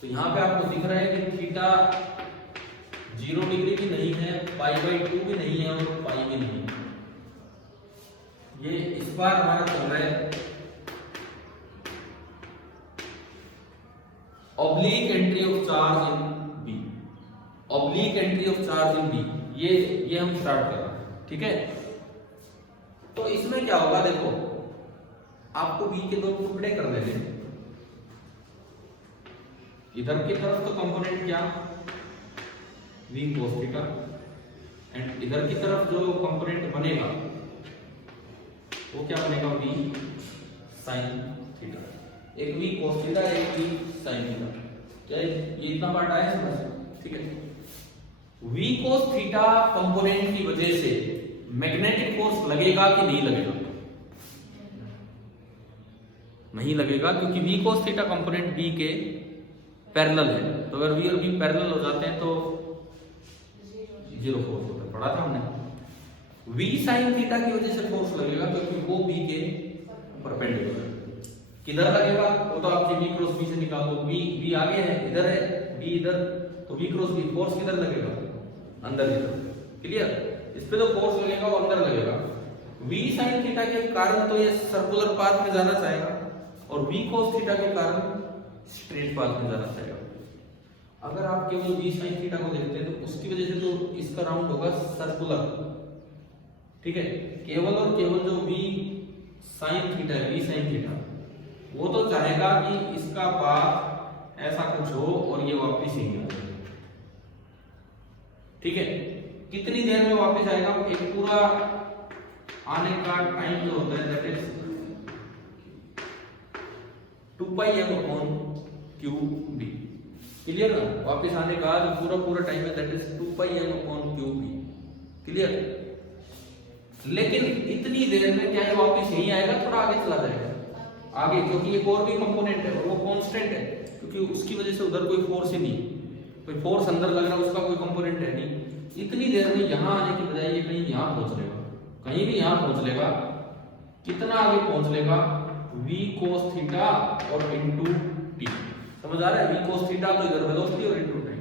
तो यहां पे आपको दिख रहा है कि थीटा 0 डिग्री भी नहीं है, π/2 भी नहीं है, और पाई भी नहीं है। ये इस बार हमारा चल रहा है oblique entry of charge in B. Oblique entry of charge in B, ये हम स्टार्ट कर रहे हैं। ठीक है, तो इसमें क्या होगा, देखो आपको बी के दो टुकड़े कर लेने हैं। इधर की तरफ तो कंपोनेंट क्या, v cos थीटा, एंड इधर की तरफ जो कंपोनेंट बनेगा वो क्या बनेगा, v sin थीटा। एक v cos थीटा, एक v sin थीटा। क्या ये इतना पार्ट आया समझ? ठीक है, v cos थीटा कंपोनेंट की वजह से मैग्नेटिक फोर्स लगेगा कि नहीं लगेगा? नहीं लगेगा, क्योंकि v cos theta component v के पैरेलल है। तो अगर v और v पैरेलल हो जाते हैं तो 0 फोर्स होता है, पढ़ा था हमने। v sin थीटा की वजह से फोर्स लगेगा क्योंकि वो v के परपेंडिकुलर है। किधर लगेगा वो तो आप v क्रॉस v से निकालो। v आगे है, इधर है, v इधर, तो v क्रॉस v फोर्स किधर लगेगा, अंदर की तरफ। क्लियर? इस पे तो फोर्स लगेगा वो अंदर लगेगा। v sin थीटा के कारण तो ये सर्कुलर पाथ में जाना चाहेगा, और v cos थीटा के कारण स्ट्रेट पाथ में जाना चाहेगा। अगर आप केवल v sin थीटा को देखते हैं तो उसकी वजह से तो इसका राउंड होगा सर्कुलर। ठीक है, केवल और केवल जो v sin थीटा है, v sin थीटा, वो तो चाहेगा कि इसका पाथ ऐसा कुछ हो और ये वापस ही आ जाए। ठीक है, कितनी देर में वापस आएगा? एक पूरा आने का टाइम जो होता है दैट इज 2πm/qb। क्लियर ना? वापस आने का जो पूरा टाइम है दैट इज 2πm/qb। क्लियर? लेकिन इतनी देर में क्या ये वापस यही आएगा? थोड़ा आगे चला जाएगा आगे, क्योंकि एक और भी कंपोनेंट है और वो कांस्टेंट है, क्योंकि उसकी वजह से उधर कोई फोर्स ही नहीं, कोई फोर्स अंदर लग रहा है, उसका कोई कंपोनेंट है नहीं। इतनी देर में यहां आने की बजाय ये कहीं यहां पहुंच लेगा, कहीं भी यहां पहुंच लेगा। कितना आगे पहुंच लेगा? v cos थीटा और इनटू t। समझ आ रहा है? v cos थीटा तो इधर वेलोसिटी और इनटू टाइम।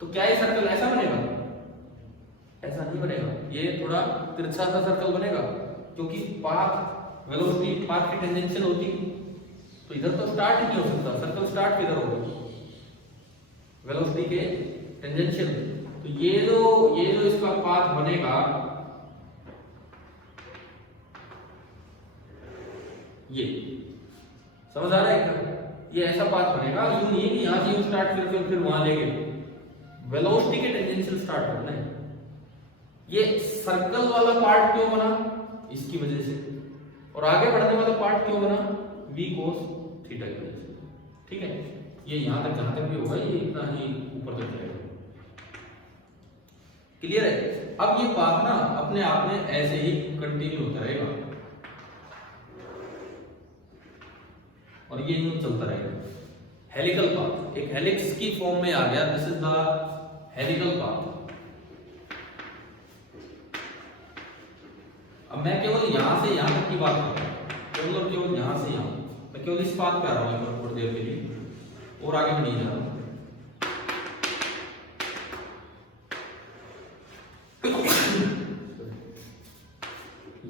तो क्या ये सर्कल ऐसा बनेगा? ऐसा नहीं बनेगा, ये थोड़ा तिरछा सा सर्कल बनेगा, क्योंकि पाथ वेलोसिटी पाथ की टेंजेंशियल होती, तो इधर तो स्टार्ट ही नहीं हो सकता। सर्कल स्टार्ट किधर होगा? वेलोसिटी के टेंजेंशियल। तो ये जो इसका पाथ बनेगा, ये समझ आ रहा है क्या? ये ऐसा पाथ बनेगा, यूं नहीं कि यहां से यूं स्टार्ट करके फिर वहां ले गए। वेलोसिटी के टेंजेंशियल स्टार्ट करना है। ये सर्कल वाला पार्ट क्यों बना? इसकी वजह से। और आगे बढ़ने वाला पार्ट क्यों बना? v cos थीटा की वजह से। ठीक है, ये यहां तक जहां तक भी होगा ये इतना ही ऊपर तक जाएगा। क्लियर है? अब ये पाथ ना अपने आप में ऐसे ही कंटिन्यू होता रहेगा और ये यूं चलता रहेगा। हेलिकल पाथ एक हेलिक्स की फॉर्म में आ गया। This is the helical path. अब मैं केवल यहां से यहां तक की बात कर रहा हूं, केवल यहां से यहां। मैं केवल इस बात पे आ रहा हूं थोड़ी देर के लिए, और आगे नहीं जा रहा हूं।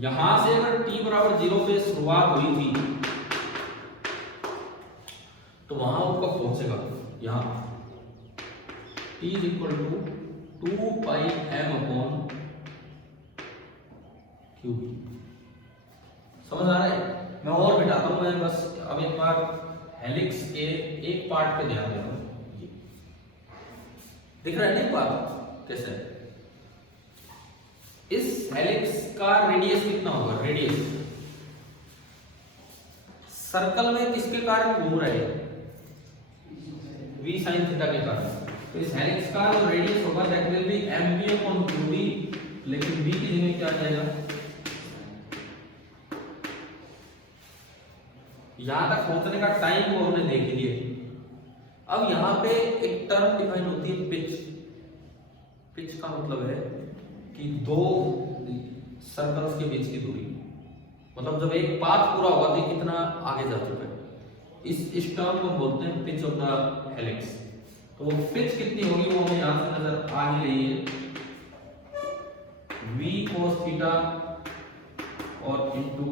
यहां से अगर t बराबर 0 पे शुरुआत हुई थी तो वहां वो कब पहुंचेगा? यहां t is equal to 2πm/qb। समझ आ रहा है? मैं और बिठाता हूं, मैं बस अब एक बार हेलिक्स के एक पार्ट पे ध्यान देना। दिख रहा है नहीं पार्ट कैसे है? इस हेलिक्स का रेडियस कितना होगा? रेडियस सर्कल में किसके कारण घूम रहा है? v sin थीटा के कारण। तो इस हेलिक्स का जो रेडियस होगा दैट विल बी mv/qb, लेकिन v की जगह क्या आ जाएगा? यहां तक पहुंचने का टाइम वो हमने देख लिया। अब यहां पे एक टर्म डिफाइन होती है पिच। पिच का मतलब है कि दो सर्कल्स के बीच की दूरी, मतलब जब एक पाथ पूरा हुआ तो कितना आगे जा चुका है। इस टर्म को बोलते हैं पिच ऑफ द हेलिक्स। तो वो पिच कितनी होगी वो हमें यहां से नजर आ ही रही है, v cos थीटा और इनटू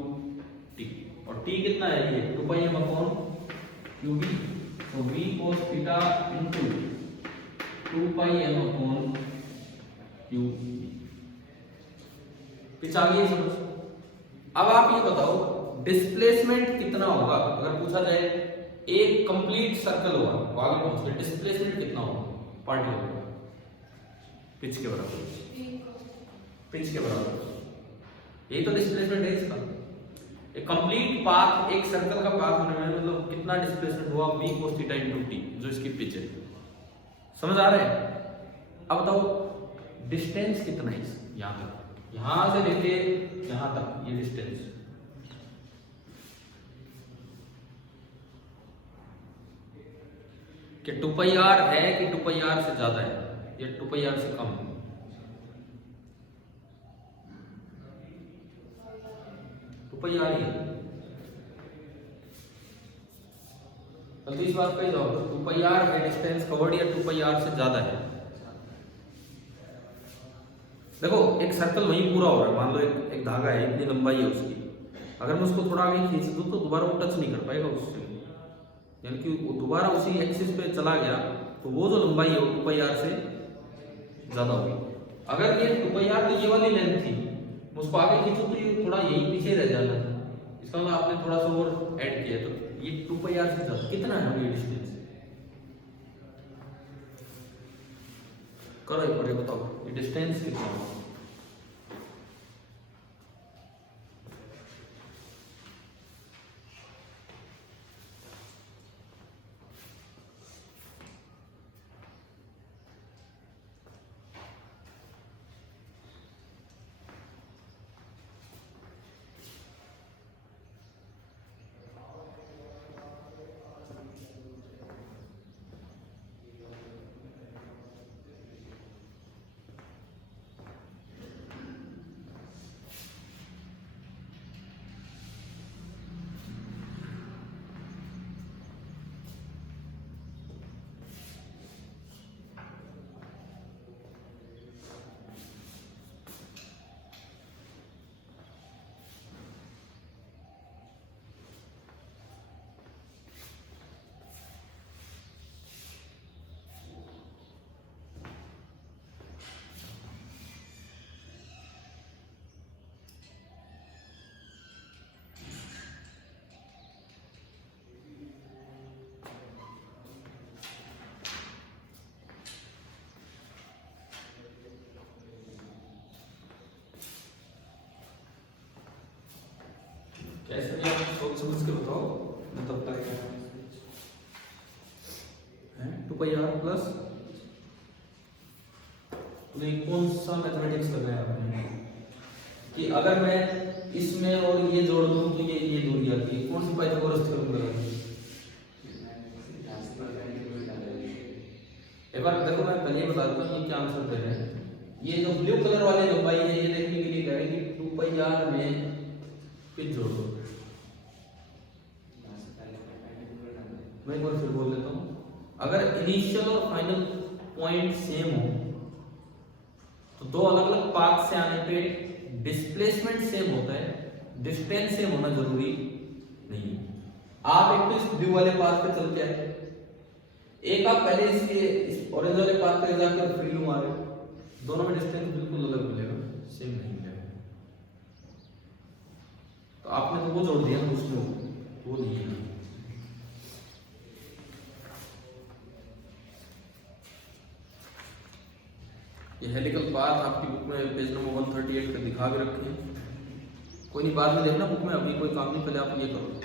t। और t कितना है? ये 2πm/qb। तो v cos theta into 2πm/qb। Pitch आ गई समझ। अब आप ये बताओ डिस्प्लेसमेंट कितना होगा? अगर पूछा जाए एक कंप्लीट सर्कल हुआ तो आगे पहुंच गए, डिस्प्लेसमेंट कितना होगा पार्टिकल का? पिच के बराबर। पिच के बराबर यही तो डिस्प्लेसमेंट है इसका। एक कंप्लीट पाथ, एक सर्कल का पाथ होने में मतलब कितना डिस्प्लेसमेंट हुआ? v cos theta into t, जो इसकी पिच है। समझ आ रहा है? अब बताओ डिस्टेंस कितना है यहां तक, यहां से लेके यहां तक ये डिस्टेंस। कि 2πr है कि 2πr से ज्यादा है या 2πr से कम है? 2πr ही है। तो इस बात पे जाओ 2πr है डिस्टेंस कवर्ड या 2πr से ज्यादा है? देखो एक सर्कल वहीं पूरा हो रहा है, मान लो एक धागा है, इतनी लंबाई है उसकी। अगर मैं उसको थोड़ा आगे खींच दूं तो दोबारा वो टच नहीं कर पाएगा उससे, यानी कि वो दोबारा उसी एक्सिस पे चला गया तो वो जो लंबाई है वो 2πr से ज्यादा होगी। अगर ये 2πr तो ये वाली लेंथ थी उसको आगे खींचो तो ये थोड़ा यही पीछे रह जाना था, इसका मतलब आपने थोड़ा सा और ऐड किया, तो ये 2 पाई आर से ज्यादा कितना है ये डिस्टेंस? करो एक बार ये बताओ, ये डिस्टेंस कितना है? कैसे भी आप सोच समझ के बताओ, मैं तब तक है 2 पाई आर प्लस, तो ये कौन सा मैथमेटिक्स लगाया आपने कि अगर मैं इसमें और ये जोड़ दूं तो ये दूरी आती है, कौन सी पाइथागोरस थ्योरम लगाई? एक बार देखो मैं पहले बता देता हूँ ये क्या आंसर दे रहे हैं। ये जो ब्लू कलर वाले लंबाई है ये देखने के लिए कह रहे हैं कि 2 पाई आर में फिर जोड़ दो। मैं एक बार फिर बोल देता हूँ, अगर इनिशियल और फाइनल पॉइंट सेम हो तो दो अलग अलग पाथ से आने पे डिस्प्लेसमेंट सेम होता है, डिस्टेंस सेम होना जरूरी नहीं है। आप एक तो इस ब्लू वाले पाथ पे चलते हैं, एक आप पहले इसके इस ऑरेंज वाले पाथ पे जाकर फ्री लूम आ रहे हो, दोनों में डिस्टेंस बिल्कुल अलग मिलेगा, सेम नहीं मिलेगा। तो आपने तो वो जोड़ दिया ना, उसमें वो नहीं है। ये हेलिकल पाथ आपकी बुक में पेज नंबर 138 पे दिखा के रखे हैं, कोई नहीं बाद में देखना बुक में, अभी कोई काम नहीं, पहले आप ये करो।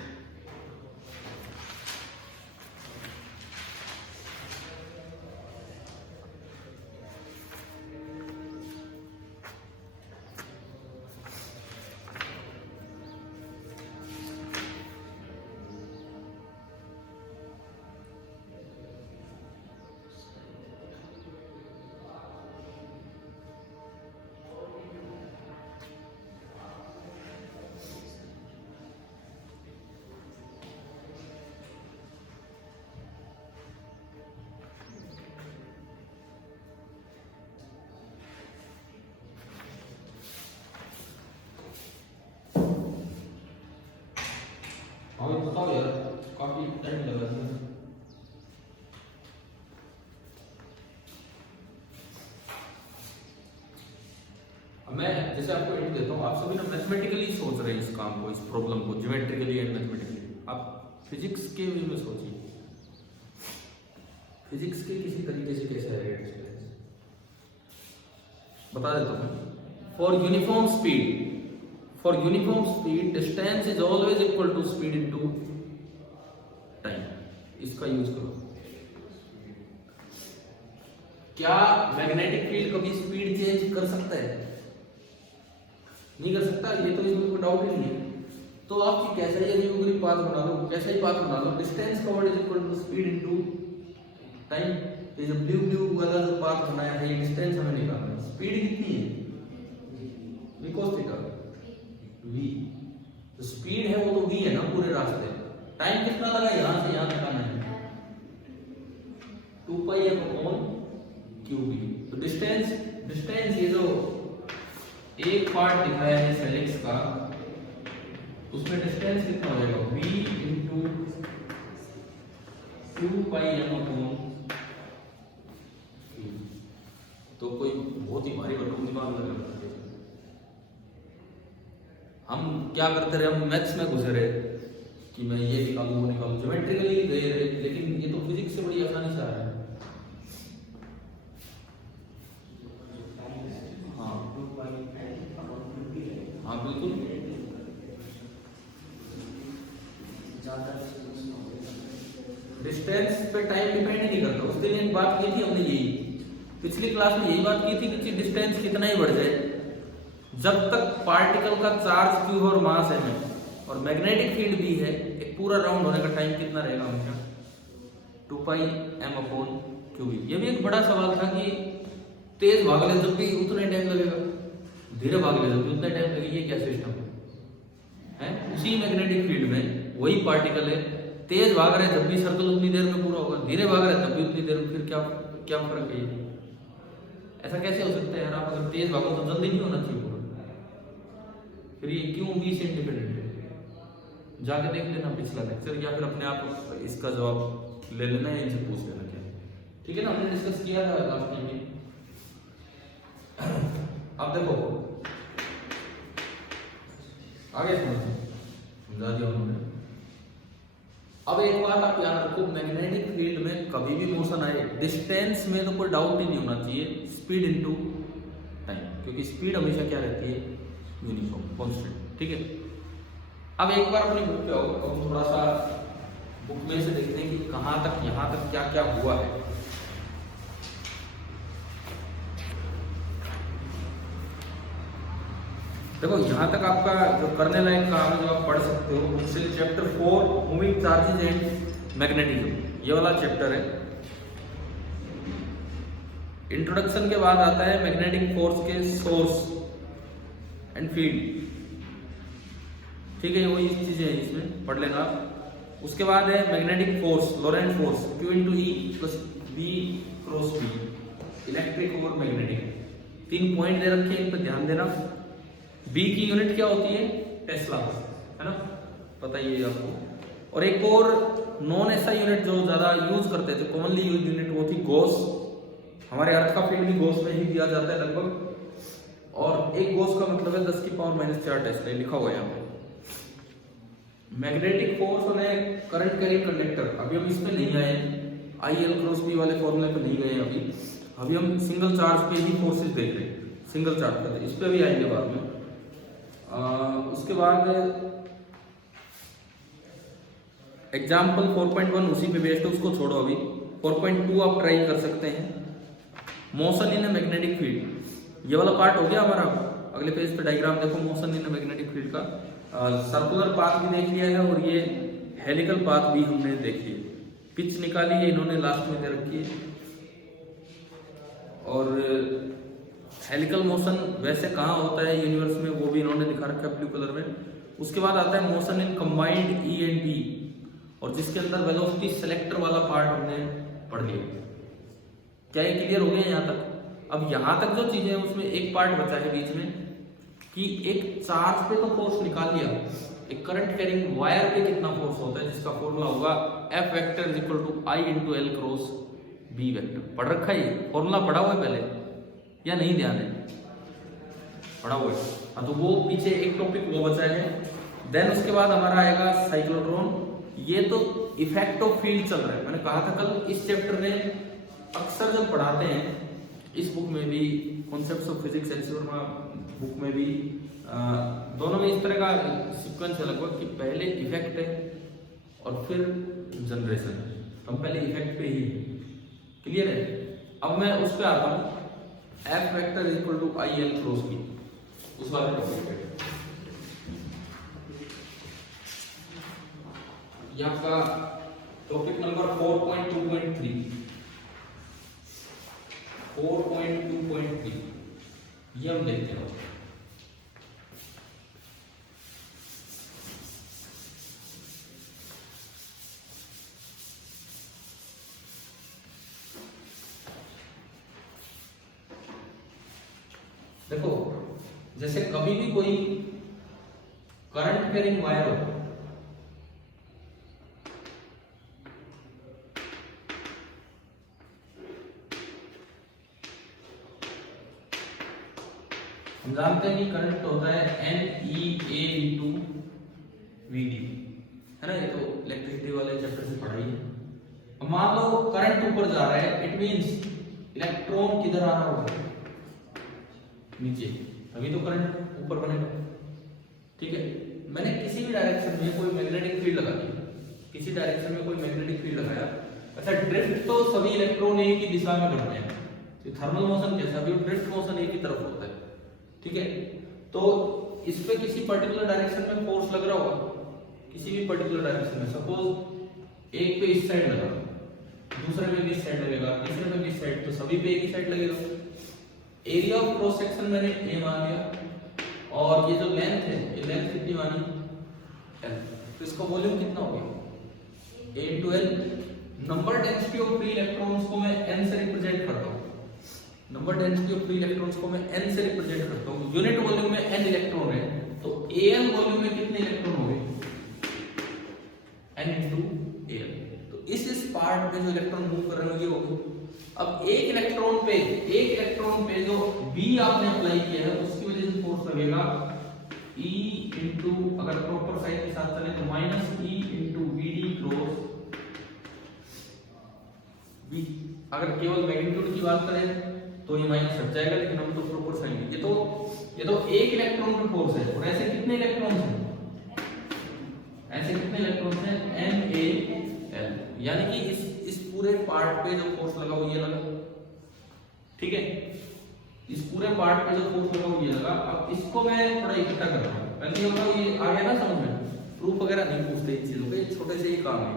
हाँ ये बताओ यार, काफी टाइम लगा इसमें। अब मैं जैसे आपको हिंट देता हूँ, आप सभी ना मैथमेटिकली सोच रहे हैं इस काम को, इस प्रॉब्लम को ज्योमेट्रिकली एंड मैथमेटिकली। आप फिजिक्स के वे में सोचिए, फिजिक्स के किसी तरीके से कैसे आएगा डिस्टेंस, बता देता हूँ। For uniform speed, for uniform speed distance is always equal to speed into time, इसका यूज करो। क्या मैग्नेटिक फील्ड कभी स्पीड चेंज कर सकता है? नहीं कर सकता, ये तो इसमें कोई डाउट ही नहीं है। तो आपकी कैसा ही पाथ बना लो, कैसा ही पाथ बना लो, distance covered is equal to speed into time. ये जो ब्लू वाला जो पाथ बनाया है ये डिस्टेंस हमें निकालना है। स्पीड कितनी है? v cos थीटा, v तो स्पीड है वो तो v है ना पूरे रास्ते। टाइम कितना लगा यहां से यहां तक आने में? 2 पाई अपॉन qb। तो डिस्टेंस ये जो एक पार्ट दिखाया है सेलिक्स का, उसमें डिस्टेंस कितना हो जाएगा? v इंटू 2 पाई m अपॉन तो कोई बहुत ही भारी भरकम दिमाग लग रहा है। हम क्या करते रहे, हम मैथ्स में घुसे रहे कि मैं ये निकालूं वो निकालूं, ज्योमेट्रिकली गए रहे, लेकिन ये तो फिजिक्स से बड़ी आसानी से आ रहा है। हाँ हाँ बिल्कुल। डिस्टेंस पे टाइम डिपेंड ही नहीं करता। उस दिन एक बात की थी हमने, यही पिछली क्लास में यही बात की थी कि डिस्टेंस कितना ही बढ़ जाए, जब तक पार्टिकल का चार्ज क्यू और मास है और मैग्नेटिक फील्ड भी है, एक पूरा राउंड होने का टाइम कितना रहेगा हमेशा, 2πm/qv। ये भी एक बड़ा सवाल था कि तेज भाग ले जब भी उतना टाइम लगेगा, धीरे भाग ले जब भी उतना टाइम लगेगा, ये क्या सिस्टम है? उसी मैग्नेटिक फील्ड में वही पार्टिकल है, तेज भाग रहे जब भी सर्कल उतनी देर में पूरा होगा, धीरे भाग रहे तब भी उतनी देर में, फिर क्या क्या फर्क है? ऐसा कैसे हो सकता है यार? आप अगर तेज भागो तो जल्दी नहीं होना चाहिए पूरा, फिर ये क्यों भी से इंडिपेंडेंट है? जाके देख लेना पिछला लेक्चर, या फिर अपने आप इसका जवाब ले लेना या इनसे पूछ लेना क्या, ठीक है ना? हमने डिस्कस किया था लास्ट टाइम में। अब देखो आगे समझा दिया उन्होंने। अब एक बात आप याद रखो, मैग्नेटिक फील्ड में कभी भी मोशन आए, डिस्टेंस में तो कोई डाउट ही नहीं होना चाहिए, स्पीड इनटू टाइम, क्योंकि स्पीड हमेशा क्या रहती है? यूनिफॉर्म कांस्टेंट, ठीक है? अब एक बार अपनी बुक पे आओ, अब थोड़ा सा बुक में से देखते हैं कि कहाँ तक यहाँ तक क्या क्या हुआ है। देखो यहाँ तक आपका जो करने लायक काम है, जो आप पढ़ सकते हो बुक से, chapter 4 moving charges and magnetism, ये वाला चैप्टर है। इंट्रोडक्शन के बाद आता है मैग्नेटिक फोर्स के सोर्स एंड फील्ड, ठीक है? वही चीजें हैं, इसमें पढ़ लेना आप। उसके बाद है magnetic force, Lorentz force, Q × E + B × B, electric और मैग्नेटिक। 3 पॉइंट दे रखे हैं, इन पर ध्यान देना। बी की यूनिट क्या होती है? टेस्ला, है ना? पता ही है आपको। और एक और नॉन ऐसा यूनिट जो ज्यादा यूज करते थे, कॉमनली यूज यूनिट, वो थी गॉस। हमारे अर्थ का फील्ड भी गॉस में ही दिया जाता है लगभग, और एक गॉस का मतलब है 10⁻⁴ टेस्ला, लिखा हुआ है यहाँ पे। मैग्नेटिक फोर्स और करंट कैरिंग कंडक्टर, अभी हम इसमें नहीं आए, IL × B वाले फॉर्मूले पे नहीं गए अभी हम सिंगल चार्ज पे ही फोर्सेस देख रहे हैं, सिंगल चार्ज पे, इस पे भी आएंगे बाद में। उसके बाद एग्जाम्पल 4.1 उसी पे बेस्ड है, उसको छोड़ो अभी। 4.2 आप ट्राई कर सकते हैं, motion in a magnetic field. ये वाला पार्ट हो गया हमारा। अगले पेज पे डायग्राम देखो, motion in a magnetic field का। सर्कुलर पाथ भी देख लिया है, और ये हेलिकल पाथ भी हमने देख लिया। पिच निकाली है इन्होंने, लास्ट में दे रखी है। और हेलिकल मोशन वैसे कहाँ होता है यूनिवर्स में, वो भी इन्होंने दिखा रखा है ब्लू कलर में। उसके बाद आता है motion in combined E and B, और जिसके अंदर वेलोसिटी सेलेक्टर वाला पार्ट हमने पढ़ लिया। क्या ये क्लियर हो गया यहाँ तक? अब यहाँ तक जो चीजें हैं उसमें एक पार्ट बचा है बीच में, कि एक चार्ज पे तो फोर्स निकाल लिया, एक करंट कैरिंग वायर पे कितना फोर्स होता है, जिसका फॉर्मूला होगा F vector = I × L × B vector. पढ़ रखा है ये फॉर्मूला, पढ़ा हुआ है पहले या नहीं? ध्यान है, पढ़ा हुआ है। हाँ, तो वो पीछे एक टॉपिक वो बचा है। देन उसके बाद हमारा आएगा साइक्लोट्रॉन। ये तो इफेक्ट ऑफ फील्ड चल रहा है, मैंने कहा था कल, इस चैप्टर में अक्सर जब पढ़ाते हैं, इस बुक में भी, concepts of physics L Verma book में भी, दोनों में इस तरह का सीक्वेंस है लगभग, कि पहले इफेक्ट है और फिर जनरेशन। तो हम पहले इफेक्ट पे ही, क्लियर है? अब मैं उस पर आता हूँ, F vector = I L × B, उस वाले टॉपिक पे। ये आपका टॉपिक नंबर 4.2.3, 4.2.3, ये हम देखते हैं। देखो, जैसे कभी भी कोई करंट कैरिंग वायर हो, हम जानते हैं कि करंट होता है NEA इंटू VD, है ना, ये तो इलेक्ट्रिसिटी वाले चैप्टर से पढ़ा ही है। अब मान लो करंट ऊपर जा रहा है, इट मींस इलेक्ट्रॉन किधर आ रहा होगा, नीचे, अभी तो करंट ऊपर बनेगा, ठीक है। मैंने किसी भी डायरेक्शन में कोई मैग्नेटिक फील्ड लगा दी, किसी डायरेक्शन में कोई मैग्नेटिक फील्ड लगाया, अच्छा ड्रिफ्ट तो सभी इलेक्ट्रॉन एक ही दिशा में करते हैं, तो थर्मल मोशन कैसा भी ड्रिफ्ट मोशन एक ही तरफ होता है, ठीक है। तो इस पे किसी पर्टिकुलर डायरेक्शन में फोर्स लग रहा होगा, किसी भी पर्टिकुलर डायरेक्शन में, सपोज एक पे इस साइड लगा, दूसरे पे भी इस साइड लगेगा, तीसरे पे भी इस साइड, तो सभी पे एक ही साइड लगेगा। एरिया ऑफ क्रॉस सेक्शन मैंने a मान लिया, और ये जो लेंथ है, ये लेंथ कितनी मानी, l, तो इसका वॉल्यूम कितना हो गया, a into l। Number density of free electrons को मैं n से रिप्रेजेंट करता हूं, number density of free electrons को मैं n से रिप्रेजेंट करता हूं, यूनिट वॉल्यूम में n इलेक्ट्रॉन है, तो al वॉल्यूम में कितने इलेक्ट्रॉन होंगे, n into al। तो इस पार्ट में जो इलेक्ट्रॉन मूव कर रहे हैं ये होंगे। अब एक इलेक्ट्रॉन पे जो B आपने अप्लाई किया है उसकी वजह से फोर्स लगेगा E इंटू, अगर प्रॉपर साइड के साथ चले तो minus E into VD cross B। अगर केवल मैग्नीट्यूड की बात करें तो ये माइनस हट जाएगा, लेकिन हम तो प्रॉपर साइड, ये तो एक इलेक्ट्रॉन पे फोर्स है, और ऐसे कितने इलेक्ट्रॉन हैं, ऐसे कितने इलेक्ट्रॉन हैं, NaL, यानी कि इस पूरे पार्ट पे जो फोर्स लगा वो ये लगा, ठीक है, इस पूरे पार्ट पे जो फोर्स लगा वो ये लगा। अब इसको मैं थोड़ा इकट्ठा कर रहा हूं, पहले हम लोग ये आ गया ना समझ में, प्रूफ वगैरह नहीं पूछते इन चीजों के, छोटे से ही काम है।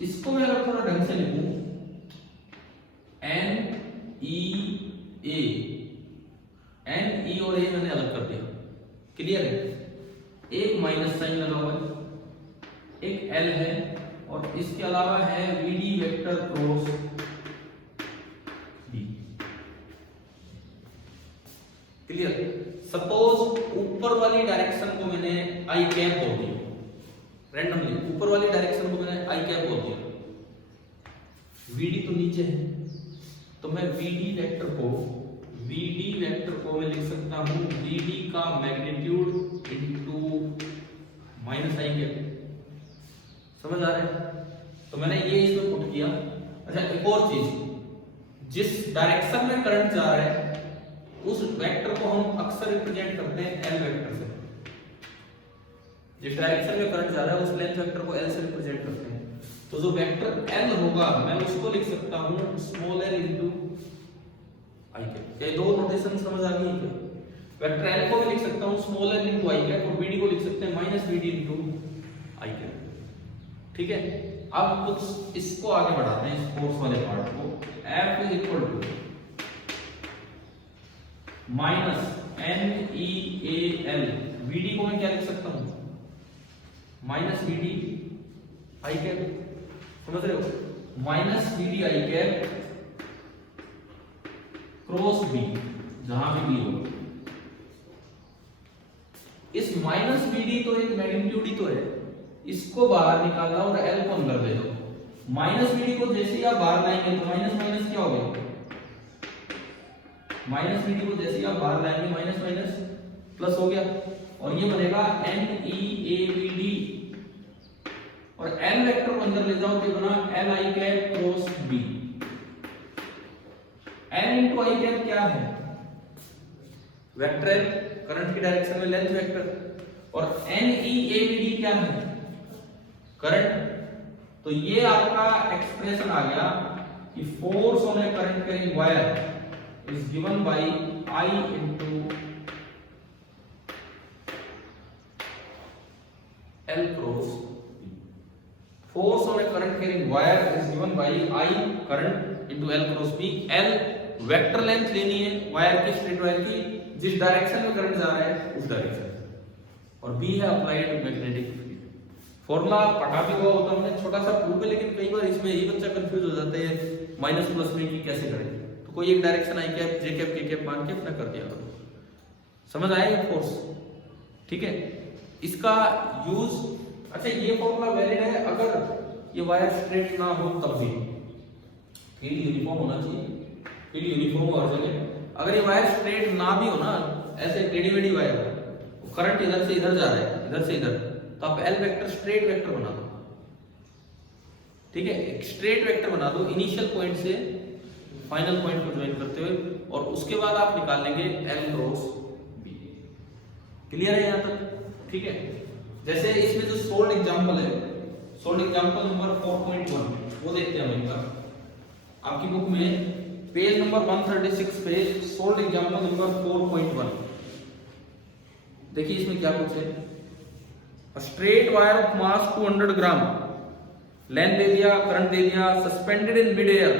इसको मैं अगर थोड़ा ढंग से लिखूं, NEA, NE और A मैंने अलग कर दिया, क्लियर है, एक माइनस साइन लगा हुआ है, एक L है, और इसके अलावा है VD vector cross B, clear. Suppose ऊपर वाली डायरेक्शन को मैंने I कैप बोल दिया, रैंडमली ऊपर वाली डायरेक्शन को मैंने I कैप बोल दिया, VD तो नीचे है, तो मैं VD वेक्टर को मैं लिख सकता हूं VD का magnitude into minus I cap, समझ आ रहा है। तो मैंने ये इसमें पुट किया। अच्छा एक और चीज, जिस डायरेक्शन में करंट जा रहा है उस वेक्टर को हम अक्सर रिप्रेजेंट करते हैं L वेक्टर से, जिस डायरेक्शन में करंट जा रहा है उस लेंथ वेक्टर को L से रिप्रेजेंट करते हैं। तो जो वेक्टर L होगा मैं उसको लिख सकता हूं small l into I cap. ये दो नोटेशन समझ आ गई क्या? वेक्टर L को मैं लिख सकता हूं small l into I cap, और VD को लिख सकते हैं minus VD into I cap, ठीक है। अब कुछ इसको आगे बढ़ाते हैं, इस फोर्स वाले पार्ट को, F is equal to minus NEAL, VD को मैं क्या लिख सकता हूं, माइनस VD I कैप, समझ रहे हो, minus VD I cap cross B, जहां भी B हो। इस माइनस VD तो एक मैग्नीट्यूड ही तो है, इसको बाहर निकालना और L को अंदर ले दो। माइनस VD को जैसे ही आप बाहर लाएंगे तो माइनस माइनस क्या हो गया, माइनस VD को जैसे ही आप बाहर लाएंगे माइनस माइनस प्लस हो गया, और ये बनेगा NEAVD, और L वेक्टर को अंदर ले जाओ तो बना LI cap cross B। L into I cap क्या है, वेक्टर करंट की डायरेक्शन में लेंथ वेक्टर, और NEAVD क्या है, करंट। तो ये आपका एक्सप्रेशन आ गया कि force on A current carrying wire is given by I into L cross B। Force on A current carrying wire is given by I current into L cross B। L vector length लेनी है wire की, straight wire की, जिस direction में current जा रहा है उस डायरेक्शन, और B है अप्लाइड मैग्नेटिक फील्ड। फॉर्मूला पढ़ा भी हुआ होता है, छोटा सा प्रूफ है, लेकिन कई बार इसमें ये बच्चा कंफ्यूज हो जाता है माइनस प्लस में कि कैसे करें, तो कोई एक direction I cap J cap K cap मान के अपना कर दिया करो, समझ आएगा फोर्स, ठीक है। इसका यूज, अच्छा ये फॉर्मूला वैलिड है अगर ये वायर स्ट्रेट ना हो तब भी, फील्ड यूनिफॉर्म होना चाहिए, फील्ड यूनिफॉर्म हर जगह। अगर ये वायर स्ट्रेट ना भी हो ना, ऐसे टेढ़ी मेढ़ी वायर हो, करंट इधर से इधर जा रहा है, इधर से इधर, तो आप एल वेक्टर स्ट्रेट वेक्टर बना दो। ठीक है, एक स्ट्रेट वेक्टर बना दो इनिशियल पॉइंट से फाइनल पॉइंट को ज्वाइन करते हुए, और उसके बाद आप निकाल लेंगे एल क्रॉस बी। क्लियर है यहां तक? ठीक है, जैसे इसमें जो सोल्ड एग्जांपल है, सोल्ड एग्जांपल नंबर 4.1 वो देखते हैं हम एक बार। आपकी बुक में पेज नंबर 136 पे सोल्ड एग्जांपल नंबर 4.1 देखिए, इसमें क्या कुछ है। Straight wire of mass 200 gram, length दे दिया, करंट दे दिया, suspended in mid air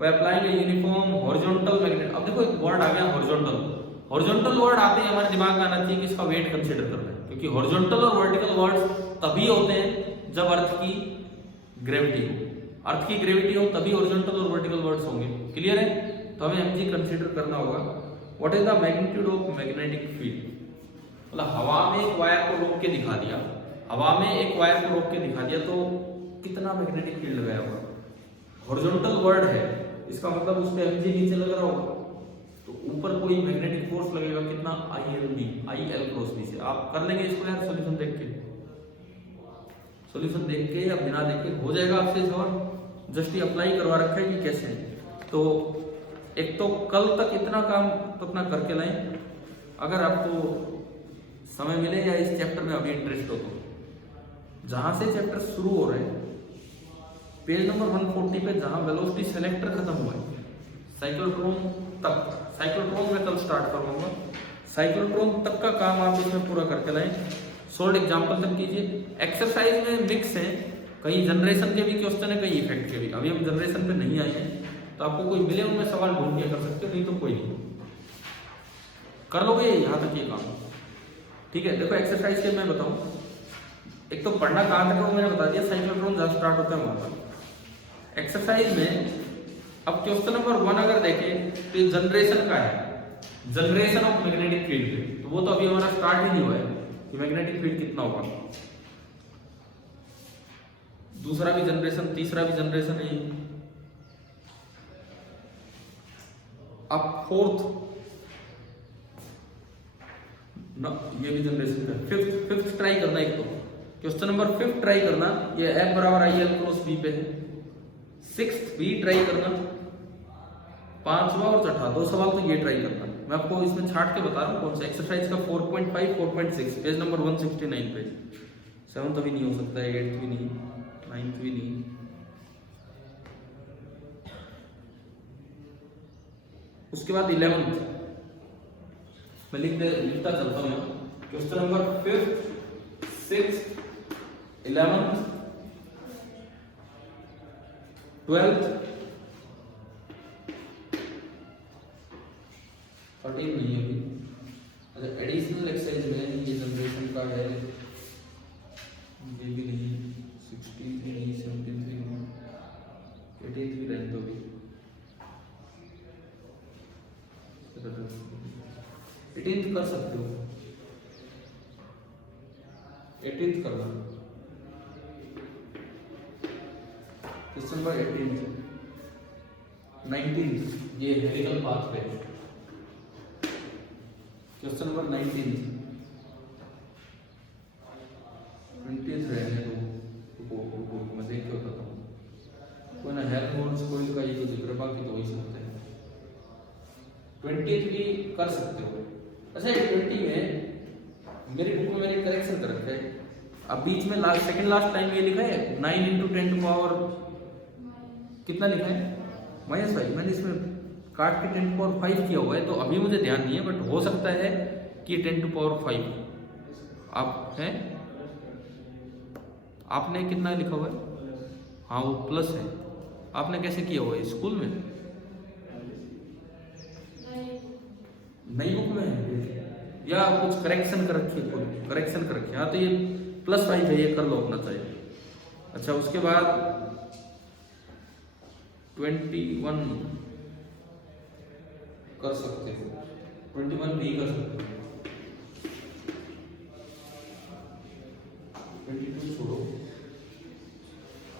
by applying a uniform horizontal magnet. अब देखो एक वर्ड आ गया हॉरिजॉन्टल। हॉरिजॉन्टल वर्ड आते ही हमारे दिमाग में आना चाहिए कि इसका वेट कंसीडर करना है, क्योंकि हॉरिजॉन्टल और वर्टिकल वर्ड्स तभी होते हैं जब अर्थ की ग्रेविटी हो। अर्थ की ग्रेविटी हो तभी हॉरिजॉन्टल और वर्टिकल वर्ड्स होंगे। क्लियर है? तो हमें mg कंसीडर करना होगा। What is the magnitude of magnetic field? मतलब हवा में एक वायर को रोक के दिखा दिया, हवा में एक वायर को रोक के दिखा दिया तो कितना मैग्नेटिक फील्ड लगाया होगा। हॉरिजॉन्टल वर्ड है, इसका मतलब उस पे mg नीचे लग रहा होगा, तो ऊपर कोई मैग्नेटिक फोर्स लगेगा कितना, ILB, IL क्रॉस बी से। आप कर लेंगे इसको यार सॉल्यूशन देख के, सॉल्यूशन देख के या बिना देखे हो जाएगा आपसे सवाल। जस्ट ये अप्लाई करवा रखा है कि कैसे है। तो एक तो कल तक इतना काम तो अपना करके लाएं, अगर आपको समय मिले या इस चैप्टर में अभी इंटरेस्ट हो तो। जहां से चैप्टर शुरू हो रहे हैं पेज नंबर 140 पे, जहां वेलोसिटी सेलेक्टर खत्म हुआ है, साइक्लोट्रॉन तक, साइक्लोट्रॉन में कल स्टार्ट करूंगा, साइक्लोट्रॉन तक का काम आप इसमें पूरा करके लाएं। सोल्ड एग्जांपल तक कीजिए। एक्सरसाइज में मिक्स है, कहीं जनरेशन के भी क्वेश्चन है, कहीं इफेक्ट के भी। अभी हम जनरेशन पे नहीं आए हैं, तो आपको कोई मिले उनमें सवाल ढूंढ के कर सकते हो, नहीं तो कोई नहीं। कर लोगे यहां तक ये काम? ठीक है, देखो एक्सरसाइज के मैं बताऊं, एक तो पढ़ना कहां तक है वो मैंने बता दिया, साइक्लोट्रॉन जहां स्टार्ट होता है वहां पर। एक्सरसाइज में अब क्वेश्चन नंबर 1 अगर देखें तो जनरेशन का है, जनरेशन ऑफ मैग्नेटिक फील्ड, तो वो तो अभी हमारा स्टार्ट ही नहीं हुआ है कि मैग्नेटिक फील्ड कितना होगा। दूसरा भी जनरेशन, तीसरा भी जनरेशन है। अब फोर्थ ना, ये भी जनरेशन का। फिफ्थ ट्राई करना, एक तो क्वेश्चन नंबर 5 ट्राई करना, ये F बराबर IL क्रॉस B पे है। 6th भी ट्राई करना, 5वां और छठा 2 सवाल तो ये ट्राई करना। मैं आपको इसमें छाट के बता रहा हूँ कौन सा एक्सरसाइज का 4.5, 4.6 पेज नंबर 169 पे। 7th भी नहीं हो सकता है, 8th भी नहीं, 9th भी नहीं। उसके बाद 11th मैं लिखता चलता हूँ। Question number 5th, 6th, 11th, 12th, 13 नहीं है अभी। अच्छा, एडिशनल एक्सरसाइज में ये जनरेशन का है, ये भी नहीं, 16 भी नहीं, 17 भी नहीं, 18 भी रहने दो भी। 18th कर सकते हो, 18th करना। क्वेश्चन नंबर 18th, 19th ये हेलिकल पाथ पे। क्वेश्चन नंबर 19th, 20th रहने दो, मैं देख के बताता हूँ। कोई ना हेल्महोल्ट्ज़ कोइल का ये तो जिक्र, बाकी तो वही सकते हैं। 20th भी कर सकते हो। अच्छा, 20 में मेरी बुक में मैंने करेक्शन कर रखा है। अब बीच में लास्ट, सेकंड लास्ट लाइन में ये लिखा है 9 × 10⁻, कितना लिखा है, -5। मैंने इसमें काट के 10⁻5 किया हुआ है, तो अभी मुझे ध्यान नहीं है, बट हो सकता है कि 10⁻5 आप हैं। आपने कितना लिखा हुआ है? हाँ वो प्लस है। आपने कैसे किया हुआ है स्कूल में? नई बुक में है या कुछ करेक्शन कर रखी है? करेक्शन कर रखी है। हाँ तो ये +5 है, ये कर लो अपना चाहिए। अच्छा, उसके बाद 21 कर सकते हो, 21 भी कर सकते हो। 22 छोड़ो,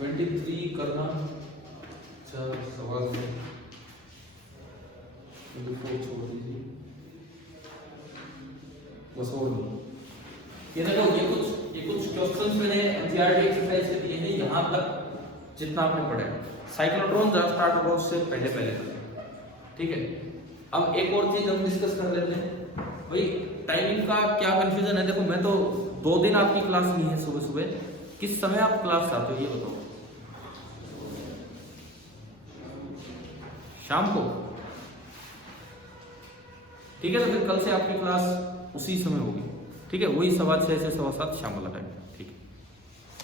23 करना। अच्छा सवाल है छोड़ दीजिए बस और नहीं। ये देखो ये कुछ क्वेश्चंस मैंने एनसीईआरटी एक्सरसाइज के दिए हैं यहाँ तक जितना आपने पढ़ा है। साइक्लोट्रॉन जब स्टार्ट होगा उससे पहले तक, ठीक है। अब एक और चीज हम डिस्कस कर लेते हैं भाई, टाइमिंग का क्या कंफ्यूजन है। देखो मैं तो 2 दिन आपकी क्लास नहीं है, सुबह सुबह किस समय आप क्लास आते हो ये बताओ। शाम को, ठीक है। तो फिर कल से आपकी क्लास उसी समय होगी, ठीक है। वही 6:15 से 7:15 शाम वाला टाइम, ठीक है।